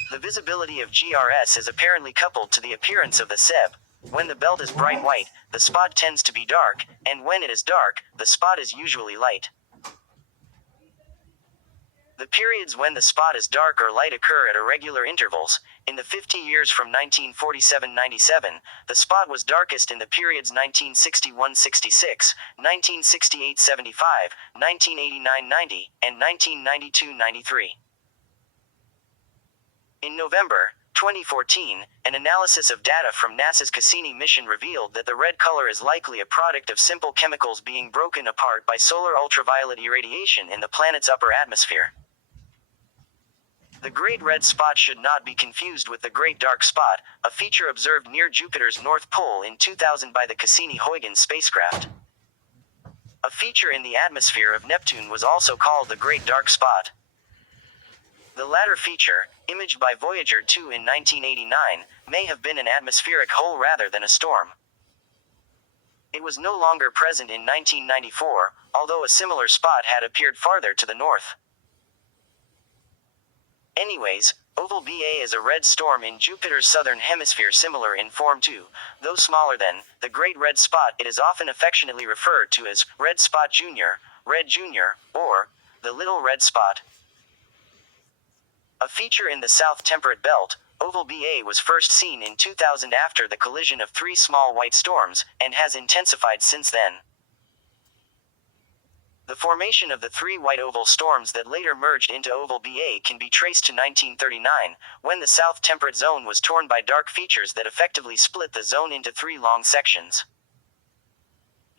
The visibility of GRS is apparently coupled to the appearance of the SEB. When the belt is bright white, the spot tends to be dark, and when it is dark, the spot is usually light. The periods when the spot is dark or light occur at irregular intervals. In the 50 years from 1947-97, the spot was darkest in the periods 1961-66, 1968-75, 1989-90, and 1992-93. In November 2014, an analysis of data from NASA's Cassini mission revealed that the red color is likely a product of simple chemicals being broken apart by solar ultraviolet irradiation in the planet's upper atmosphere. The Great Red Spot should not be confused with the Great Dark Spot, a feature observed near Jupiter's North Pole in 2000 by the Cassini-Huygens spacecraft. A feature in the atmosphere of Neptune was also called the Great Dark Spot. The latter feature, imaged by Voyager 2 in 1989, may have been an atmospheric hole rather than a storm. It was no longer present in 1994, although a similar spot had appeared farther to the north. Anyways, Oval Ba is a red storm in Jupiter's southern hemisphere similar in form to, though smaller than, the Great Red Spot. It is often affectionately referred to as Red Spot Jr., Red Jr., or the Little Red Spot. A feature in the South Temperate Belt, Oval Ba was first seen in 2000 after the collision of three small white storms, and has intensified since then. The formation of the three white oval storms that later merged into Oval Ba can be traced to 1939, when the South Temperate Zone was torn by dark features that effectively split the zone into three long sections.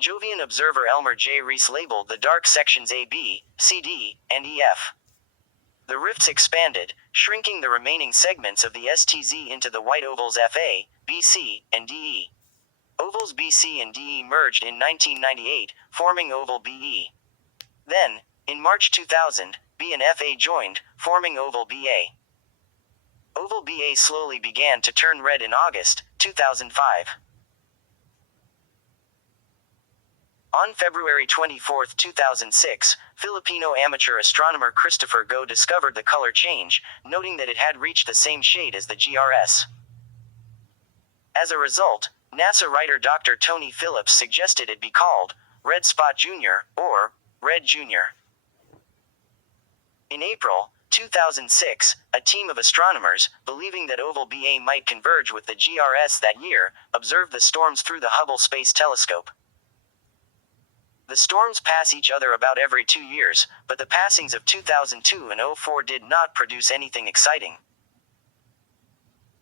Jovian observer Elmer J. Reese labeled the dark sections AB, CD, and EF. The rifts expanded, shrinking the remaining segments of the STZ into the white ovals FA, BC, and DE. Ovals BC and DE merged in 1998, forming Oval BE. Then, in March 2000, B and FA joined, forming Oval BA. Oval BA slowly began to turn red in August 2005. On February 24, 2006, Filipino amateur astronomer Christopher Go discovered the color change, noting that it had reached the same shade as the GRS. As a result, NASA writer Dr. Tony Phillips suggested it be called Red Spot Jr., or Red Jr. In April 2006, a team of astronomers, believing that Oval Ba might converge with the GRS that year, observed the storms through the Hubble Space Telescope. The storms pass each other about every 2 years, but the passings of 2002 and '04 did not produce anything exciting.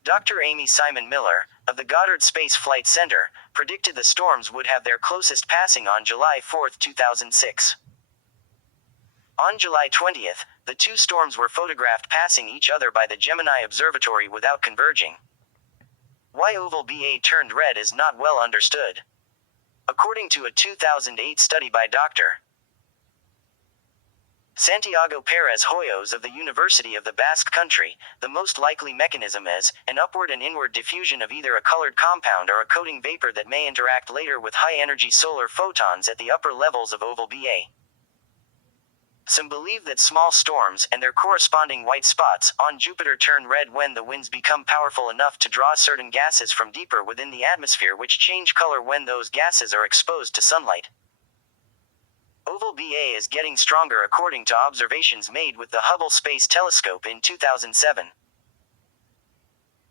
Dr. Amy Simon Miller, of the Goddard Space Flight Center, predicted the storms would have their closest passing on July 4, 2006. On July 20th, the two storms were photographed passing each other by the Gemini Observatory without converging. Why Oval BA turned red is not well understood. According to a 2008 study by Dr. Santiago Perez Hoyos of the University of the Basque Country, the most likely mechanism is an upward and inward diffusion of either a colored compound or a coating vapor that may interact later with high-energy solar photons at the upper levels of Oval BA. Some believe that small storms and their corresponding white spots on Jupiter turn red when the winds become powerful enough to draw certain gases from deeper within the atmosphere, which change color when those gases are exposed to sunlight. Oval BA is getting stronger according to observations made with the Hubble Space Telescope in 2007.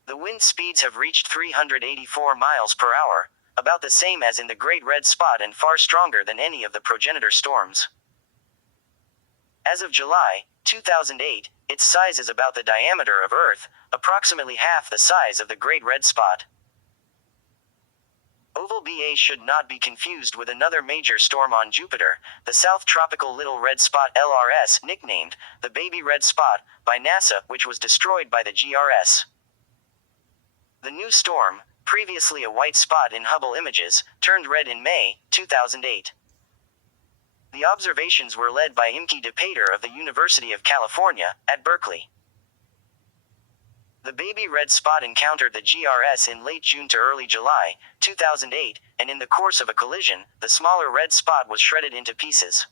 The wind speeds have reached 384 miles per hour, about the same as in the Great Red Spot and far stronger than any of the progenitor storms. As of July 2008, its size is about the diameter of Earth, approximately half the size of the Great Red Spot. Oval BA should not be confused with another major storm on Jupiter, the South Tropical Little Red Spot LRS, nicknamed the Baby Red Spot by NASA, which was destroyed by the GRS. The new storm, previously a white spot in Hubble images, turned red in May 2008. The observations were led by Imke de Pater of the University of California, at Berkeley. The Baby Red Spot encountered the GRS in late June to early July 2008, and in the course of a collision, the smaller red spot was shredded into pieces.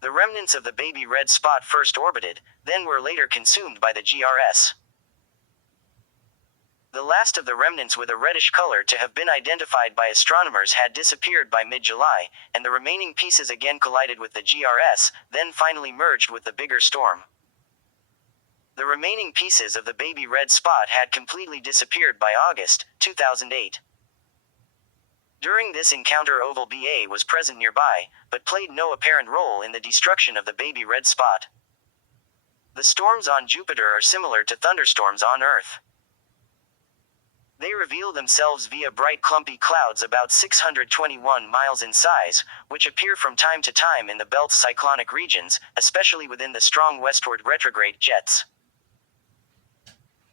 The remnants of the Baby Red Spot first orbited, then were later consumed by the GRS. The last of the remnants with a reddish color to have been identified by astronomers had disappeared by mid-July, and the remaining pieces again collided with the GRS, then finally merged with the bigger storm. The remaining pieces of the Baby Red Spot had completely disappeared by August 2008. During this encounter, Oval BA was present nearby, but played no apparent role in the destruction of the Baby Red Spot. The storms on Jupiter are similar to thunderstorms on Earth. They reveal themselves via bright clumpy clouds about 621 miles in size, which appear from time to time in the belt's cyclonic regions, especially within the strong westward retrograde jets.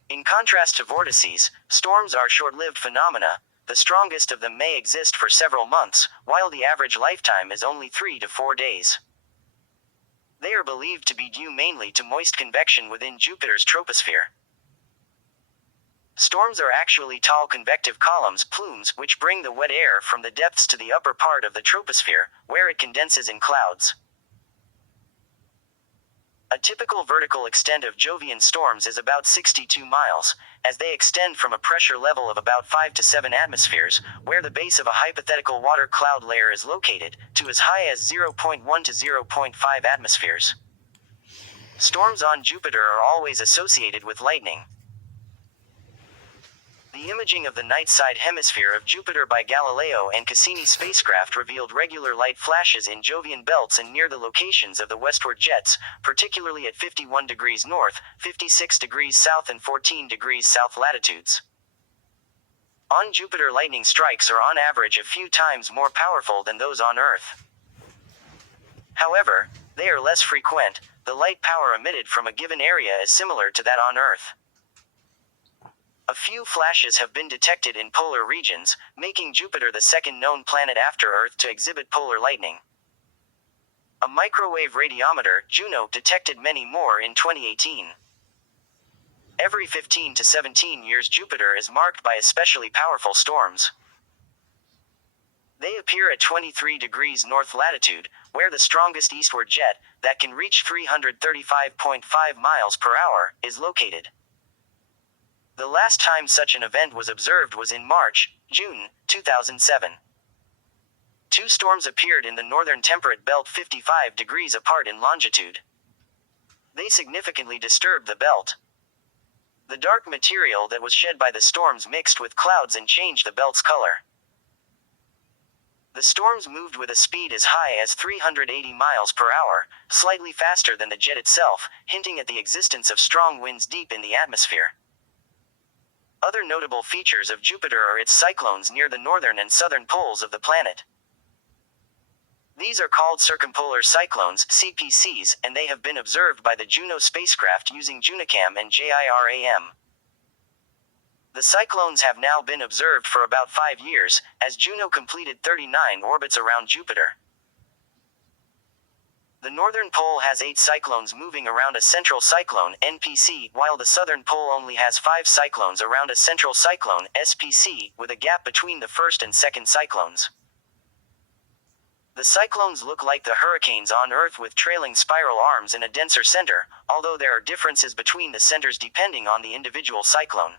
In contrast to vortices, storms are short-lived phenomena. The strongest of them may exist for several months, while the average lifetime is only 3 to 4 days. They are believed to be due mainly to moist convection within Jupiter's troposphere. Storms are actually tall convective columns, plumes, which bring the wet air from the depths to the upper part of the troposphere, where it condenses in clouds. A typical vertical extent of Jovian storms is about 62 miles, as they extend from a pressure level of about 5 to 7 atmospheres, where the base of a hypothetical water cloud layer is located, to as high as 0.1 to 0.5 atmospheres. Storms on Jupiter are always associated with lightning. The imaging of the night side hemisphere of Jupiter by Galileo and Cassini spacecraft revealed regular light flashes in Jovian belts and near the locations of the westward jets, particularly at 51 degrees north, 56 degrees south and 14 degrees south latitudes. On Jupiter, lightning strikes are on average a few times more powerful than those on Earth. However, they are less frequent. The light power emitted from a given area is similar to that on Earth. A few flashes have been detected in polar regions, making Jupiter the second known planet after Earth to exhibit polar lightning. A microwave radiometer, Juno, detected many more in 2018. Every 15 to 17 years, Jupiter is marked by especially powerful storms. They appear at 23 degrees north latitude, where the strongest eastward jet, that can reach 335.5 miles per hour, is located. The last time such an event was observed was in June 2007. Two storms appeared in the northern temperate belt 55 degrees apart in longitude. They significantly disturbed the belt. The dark material that was shed by the storms mixed with clouds and changed the belt's color. The storms moved with a speed as high as 380 miles per hour, slightly faster than the jet itself, hinting at the existence of strong winds deep in the atmosphere. Other notable features of Jupiter are its cyclones near the northern and southern poles of the planet. These are called circumpolar cyclones, CPCs, and they have been observed by the Juno spacecraft using JUNOCAM and JIRAM. The cyclones have now been observed for about 5 years, as Juno completed 39 orbits around Jupiter. The northern pole has 8 cyclones moving around a central cyclone, NPC, while the southern pole only has 5 cyclones around a central cyclone, SPC, with a gap between the first and second cyclones. The cyclones look like the hurricanes on Earth with trailing spiral arms and a denser center, although there are differences between the centers depending on the individual cyclone.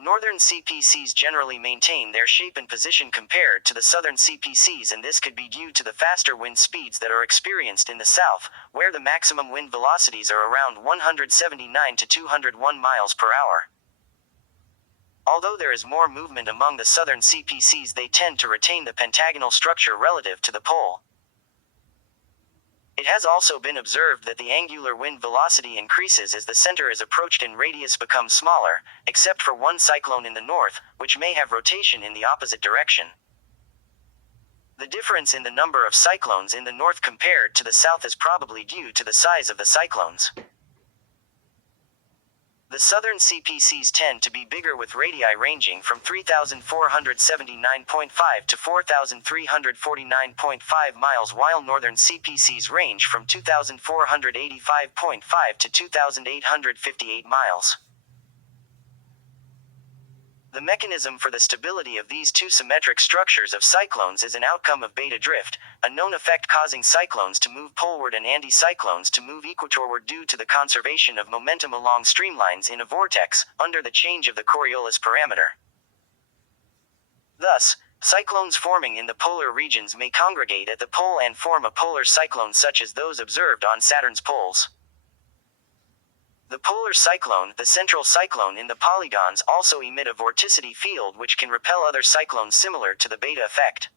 Northern CPCs generally maintain their shape and position compared to the southern CPCs, and this could be due to the faster wind speeds that are experienced in the south, where the maximum wind velocities are around 179 to 201 miles per hour. Although there is more movement among the southern CPCs, they tend to retain the pentagonal structure relative to the pole. It has also been observed that the angular wind velocity increases as the center is approached and radius becomes smaller, except for one cyclone in the north, which may have rotation in the opposite direction. The difference in the number of cyclones in the north compared to the south is probably due to the size of the cyclones. The southern CPCs tend to be bigger, with radii ranging from 3,479.5 to 4,349.5 miles, while northern CPCs range from 2,485.5 to 2,858 miles. The mechanism for the stability of these two symmetric structures of cyclones is an outcome of beta drift, a known effect causing cyclones to move poleward and anticyclones to move equatorward due to the conservation of momentum along streamlines in a vortex, under the change of the Coriolis parameter. Thus, cyclones forming in the polar regions may congregate at the pole and form a polar cyclone such as those observed on Saturn's poles. The polar cyclone, the central cyclone in the polygons, also emit a vorticity field which can repel other cyclones similar to the beta effect.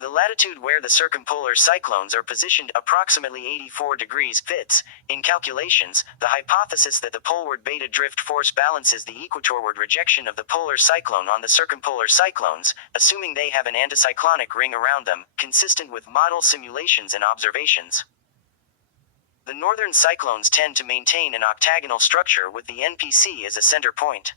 The latitude where the circumpolar cyclones are positioned, approximately 84 degrees, fits, in calculations, the hypothesis that the poleward beta drift force balances the equatorward rejection of the polar cyclone on the circumpolar cyclones, assuming they have an anticyclonic ring around them, consistent with model simulations and observations. The northern cyclones tend to maintain an octagonal structure with the NPC as a center point.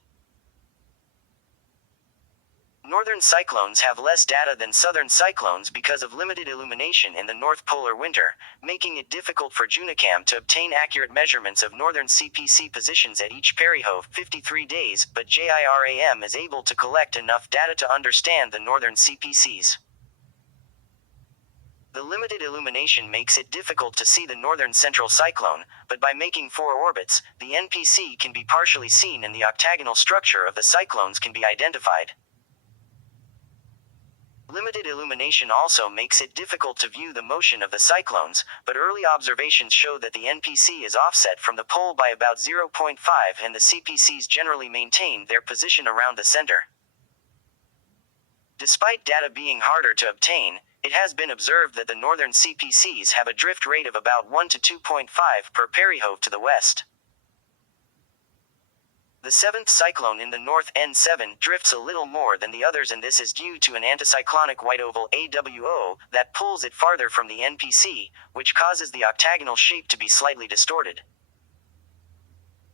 Northern cyclones have less data than southern cyclones because of limited illumination in the North Polar winter, making it difficult for JUNOCAM to obtain accurate measurements of northern CPC positions at each perihove 53 days, but JIRAM is able to collect enough data to understand the northern CPCs. The limited illumination makes it difficult to see the northern central cyclone, but by making 4 orbits, the NPC can be partially seen and the octagonal structure of the cyclones can be identified. Limited illumination also makes it difficult to view the motion of the cyclones, but early observations show that the NPC is offset from the pole by about 0.5 and the CPCs generally maintain their position around the center. Despite data being harder to obtain, it has been observed that the northern CPCs have a drift rate of about 1 to 2.5 per perihove to the west. The 7th cyclone in the north, N7, drifts a little more than the others, and this is due to an anticyclonic white oval, AWO, that pulls it farther from the NPC, which causes the octagonal shape to be slightly distorted.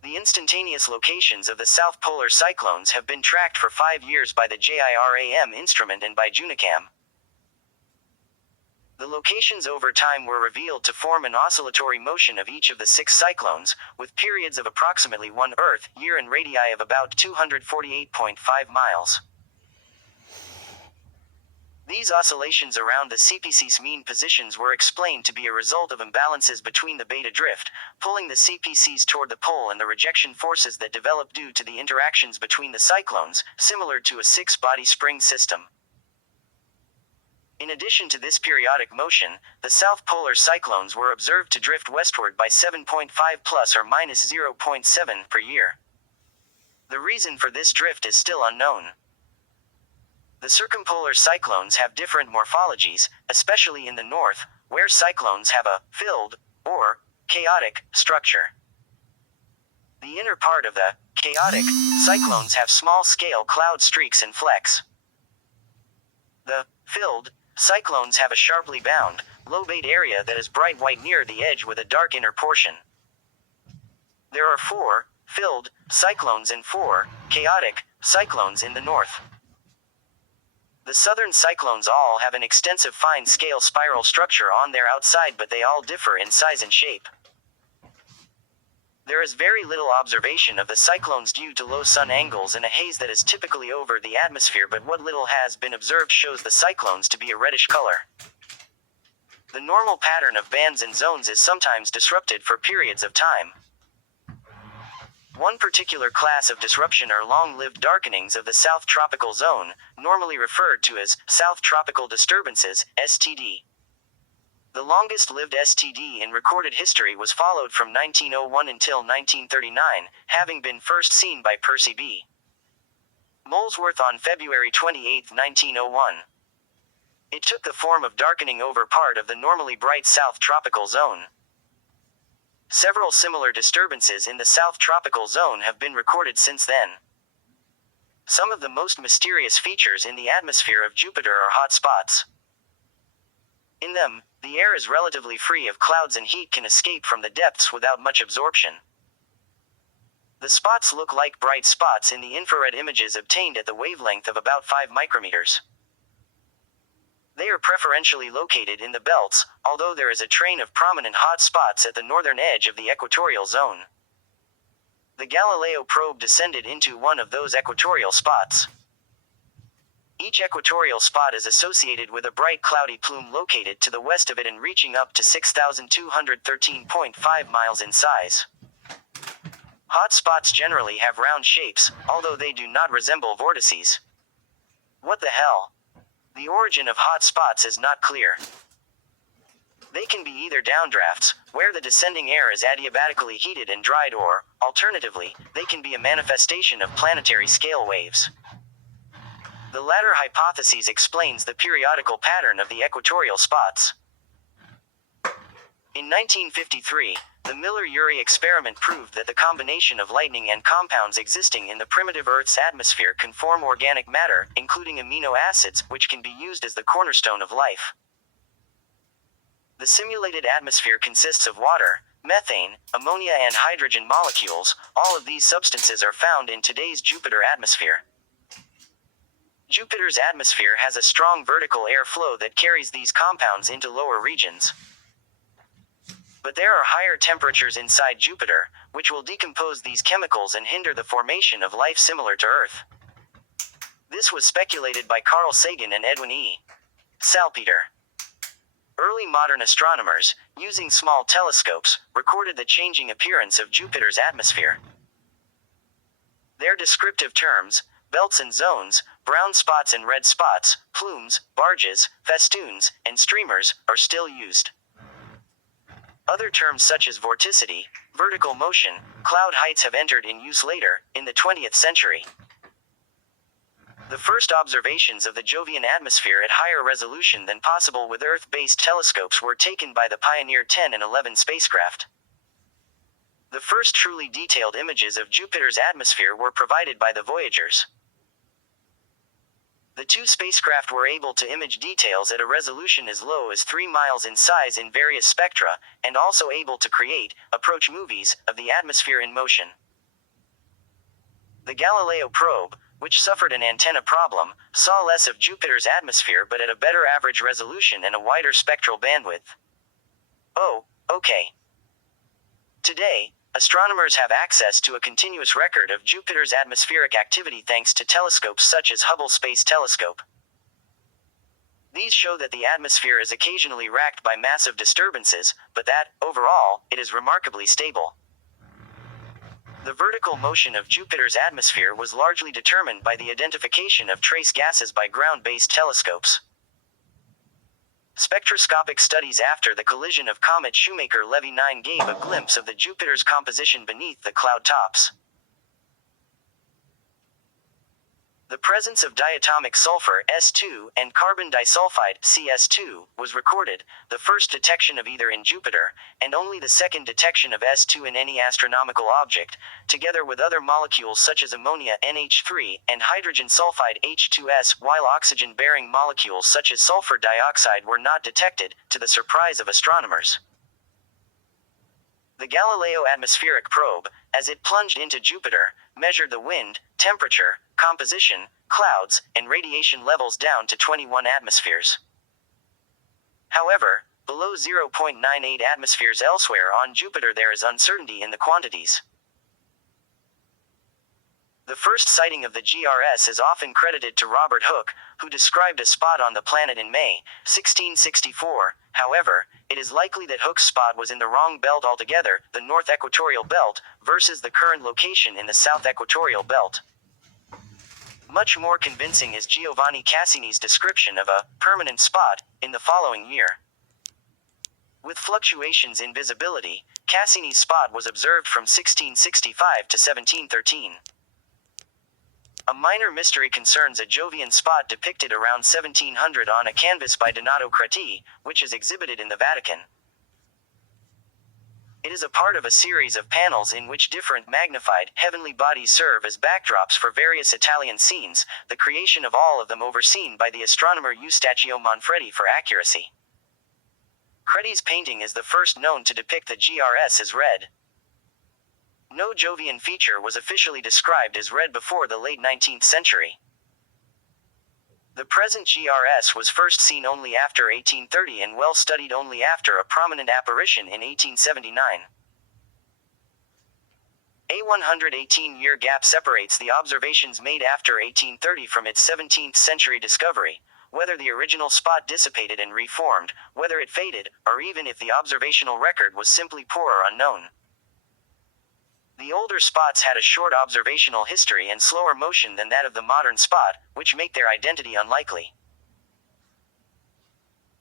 The instantaneous locations of the south polar cyclones have been tracked for 5 years by the JIRAM instrument and by JUNOCAM. The locations over time were revealed to form an oscillatory motion of each of the 6 cyclones, with periods of approximately 1 Earth year and radii of about 248.5 miles. These oscillations around the CPC's mean positions were explained to be a result of imbalances between the beta drift, pulling the CPCs toward the pole, and the rejection forces that develop due to the interactions between the cyclones, similar to a 6-body spring system. In addition to this periodic motion, the south polar cyclones were observed to drift westward by 7.5 plus or minus 0.7 per year. The reason for this drift is still unknown. The circumpolar cyclones have different morphologies, especially in the north, where cyclones have a filled, or chaotic, structure. The inner part of the chaotic cyclones have small-scale cloud streaks and flecks. The filled cyclones have a sharply bound, lobate area that is bright white near the edge with a dark inner portion. There are 4 filled cyclones and 4 chaotic cyclones in the north. The southern cyclones all have an extensive fine-scale spiral structure on their outside, but they all differ in size and shape. There is very little observation of the cyclones due to low sun angles and a haze that is typically over the atmosphere, but what little has been observed shows the cyclones to be a reddish color. The normal pattern of bands and zones is sometimes disrupted for periods of time. One particular class of disruption are long-lived darkenings of the South Tropical Zone, normally referred to as South Tropical Disturbances, STD. The longest-lived STD in recorded history was followed from 1901 until 1939, having been first seen by Percy B. Molesworth on February 28, 1901. It took the form of darkening over part of the normally bright South Tropical Zone. Several similar disturbances in the South Tropical Zone have been recorded since then. Some of the most mysterious features in the atmosphere of Jupiter are hot spots. In them, the air is relatively free of clouds and heat can escape from the depths without much absorption. The spots look like bright spots in the infrared images obtained at the wavelength of about 5 micrometers. They are preferentially located in the belts, although there is a train of prominent hot spots at the northern edge of the equatorial zone. The Galileo probe descended into one of those equatorial spots. Each equatorial spot is associated with a bright cloudy plume located to the west of it and reaching up to 6,213.5 miles in size. Hot spots generally have round shapes, although they do not resemble vortices. What the hell? The origin of hot spots is not clear. They can be either downdrafts, where the descending air is adiabatically heated and dried, or, alternatively, they can be a manifestation of planetary scale waves. The latter hypothesis explains the periodical pattern of the equatorial spots. In 1953, the Miller-Urey experiment proved that the combination of lightning and compounds existing in the primitive Earth's atmosphere can form organic matter, including amino acids, which can be used as the cornerstone of life. The simulated atmosphere consists of water, methane, ammonia and hydrogen molecules. All of these substances are found in today's Jupiter atmosphere. Jupiter's atmosphere has a strong vertical air flow that carries these compounds into lower regions. But there are higher temperatures inside Jupiter, which will decompose these chemicals and hinder the formation of life similar to Earth. This was speculated by Carl Sagan and Edwin E. Salpeter. Early modern astronomers, using small telescopes, recorded the changing appearance of Jupiter's atmosphere. Their descriptive terms, belts and zones, brown spots and red spots, plumes, barges, festoons, and streamers, are still used. Other terms such as vorticity, vertical motion, cloud heights have entered in use later, in the 20th century. The first observations of the Jovian atmosphere at higher resolution than possible with Earth-based telescopes were taken by the Pioneer 10 and 11 spacecraft. The first truly detailed images of Jupiter's atmosphere were provided by the Voyagers. The 2 spacecraft were able to image details at a resolution as low as 3 miles in size in various spectra, and also able to create, approach movies, of the atmosphere in motion. The Galileo probe, which suffered an antenna problem, saw less of Jupiter's atmosphere but at a better average resolution and a wider spectral bandwidth. Oh, okay. Today, astronomers have access to a continuous record of Jupiter's atmospheric activity thanks to telescopes such as Hubble Space Telescope. These show that the atmosphere is occasionally racked by massive disturbances, but that, overall, it is remarkably stable. The vertical motion of Jupiter's atmosphere was largely determined by the identification of trace gases by ground-based telescopes. Spectroscopic studies after the collision of comet Shoemaker-Levy 9 gave a glimpse of the Jupiter's composition beneath the cloud tops. The presence of diatomic sulfur S2 and carbon disulfide CS2 was recorded, the first detection of either in Jupiter, and only the second detection of S2 in any astronomical object, together with other molecules such as ammonia NH3 and hydrogen sulfide H2S, while oxygen-bearing molecules such as sulfur dioxide were not detected, to the surprise of astronomers. The Galileo atmospheric probe, as it plunged into Jupiter, measured the wind, temperature, composition, clouds, and radiation levels down to 21 atmospheres. However, below 0.98 atmospheres elsewhere on Jupiter there is uncertainty in the quantities. The first sighting of the GRS is often credited to Robert Hooke, who described a spot on the planet in May 1664. However, it is likely that Hooke's spot was in the wrong belt altogether, the North Equatorial Belt, versus the current location in the South Equatorial Belt. Much more convincing is Giovanni Cassini's description of a permanent spot in the following year. With fluctuations in visibility, Cassini's spot was observed from 1665 to 1713. A minor mystery concerns a Jovian spot depicted around 1700 on a canvas by Donato Creti, which is exhibited in the Vatican. It is a part of a series of panels in which different magnified, heavenly bodies serve as backdrops for various Italian scenes, the creation of all of them overseen by the astronomer Eustachio Manfredi for accuracy. Creti's painting is the first known to depict the GRS as red. No Jovian feature was officially described as red before the late 19th century. The present GRS was first seen only after 1830 and well studied only after a prominent apparition in 1879. A 118-year gap separates the observations made after 1830 from its 17th century discovery, whether the original spot dissipated and reformed, whether it faded, or even if the observational record was simply poor or unknown. The older spots had a short observational history and slower motion than that of the modern spot, which make their identity unlikely.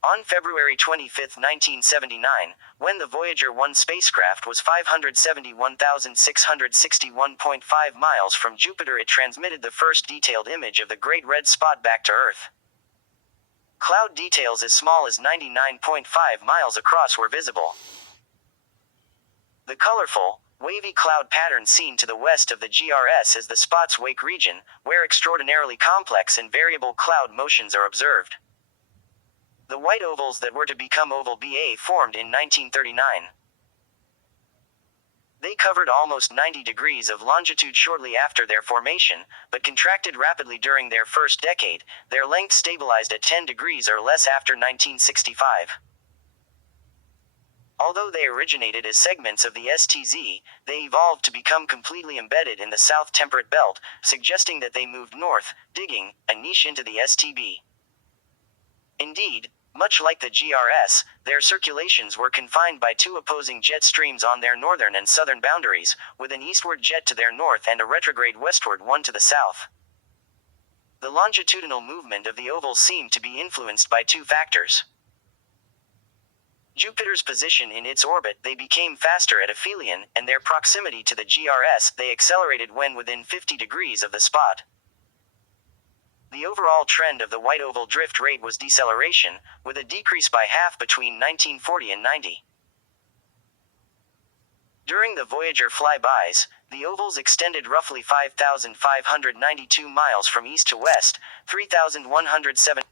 On February 25, 1979, when the Voyager 1 spacecraft was 571,661.5 miles from Jupiter, it transmitted the first detailed image of the Great Red Spot back to Earth. Cloud details as small as 99.5 miles across were visible. The colorful, wavy cloud pattern seen to the west of the GRS is the spot's wake region, where extraordinarily complex and variable cloud motions are observed. The white ovals that were to become oval Ba formed in 1939. They covered almost 90 degrees of longitude shortly after their formation, but contracted rapidly during their first decade. Their length stabilized at 10 degrees or less after 1965. Although they originated as segments of the STZ, they evolved to become completely embedded in the South Temperate Belt, suggesting that they moved north, digging a niche into the STB. Indeed, much like the GRS, their circulations were confined by two opposing jet streams on their northern and southern boundaries, with an eastward jet to their north and a retrograde westward one to the south. The longitudinal movement of the ovals seemed to be influenced by two factors. Jupiter's position in its orbit. They became faster at aphelion, and their proximity to the GRS. They accelerated when within 50 degrees of the spot. The overall trend of the white oval drift rate was deceleration, with a decrease by half between 1940 and 90. During the Voyager flybys, the ovals extended roughly 5,592 miles from east to west, 3,107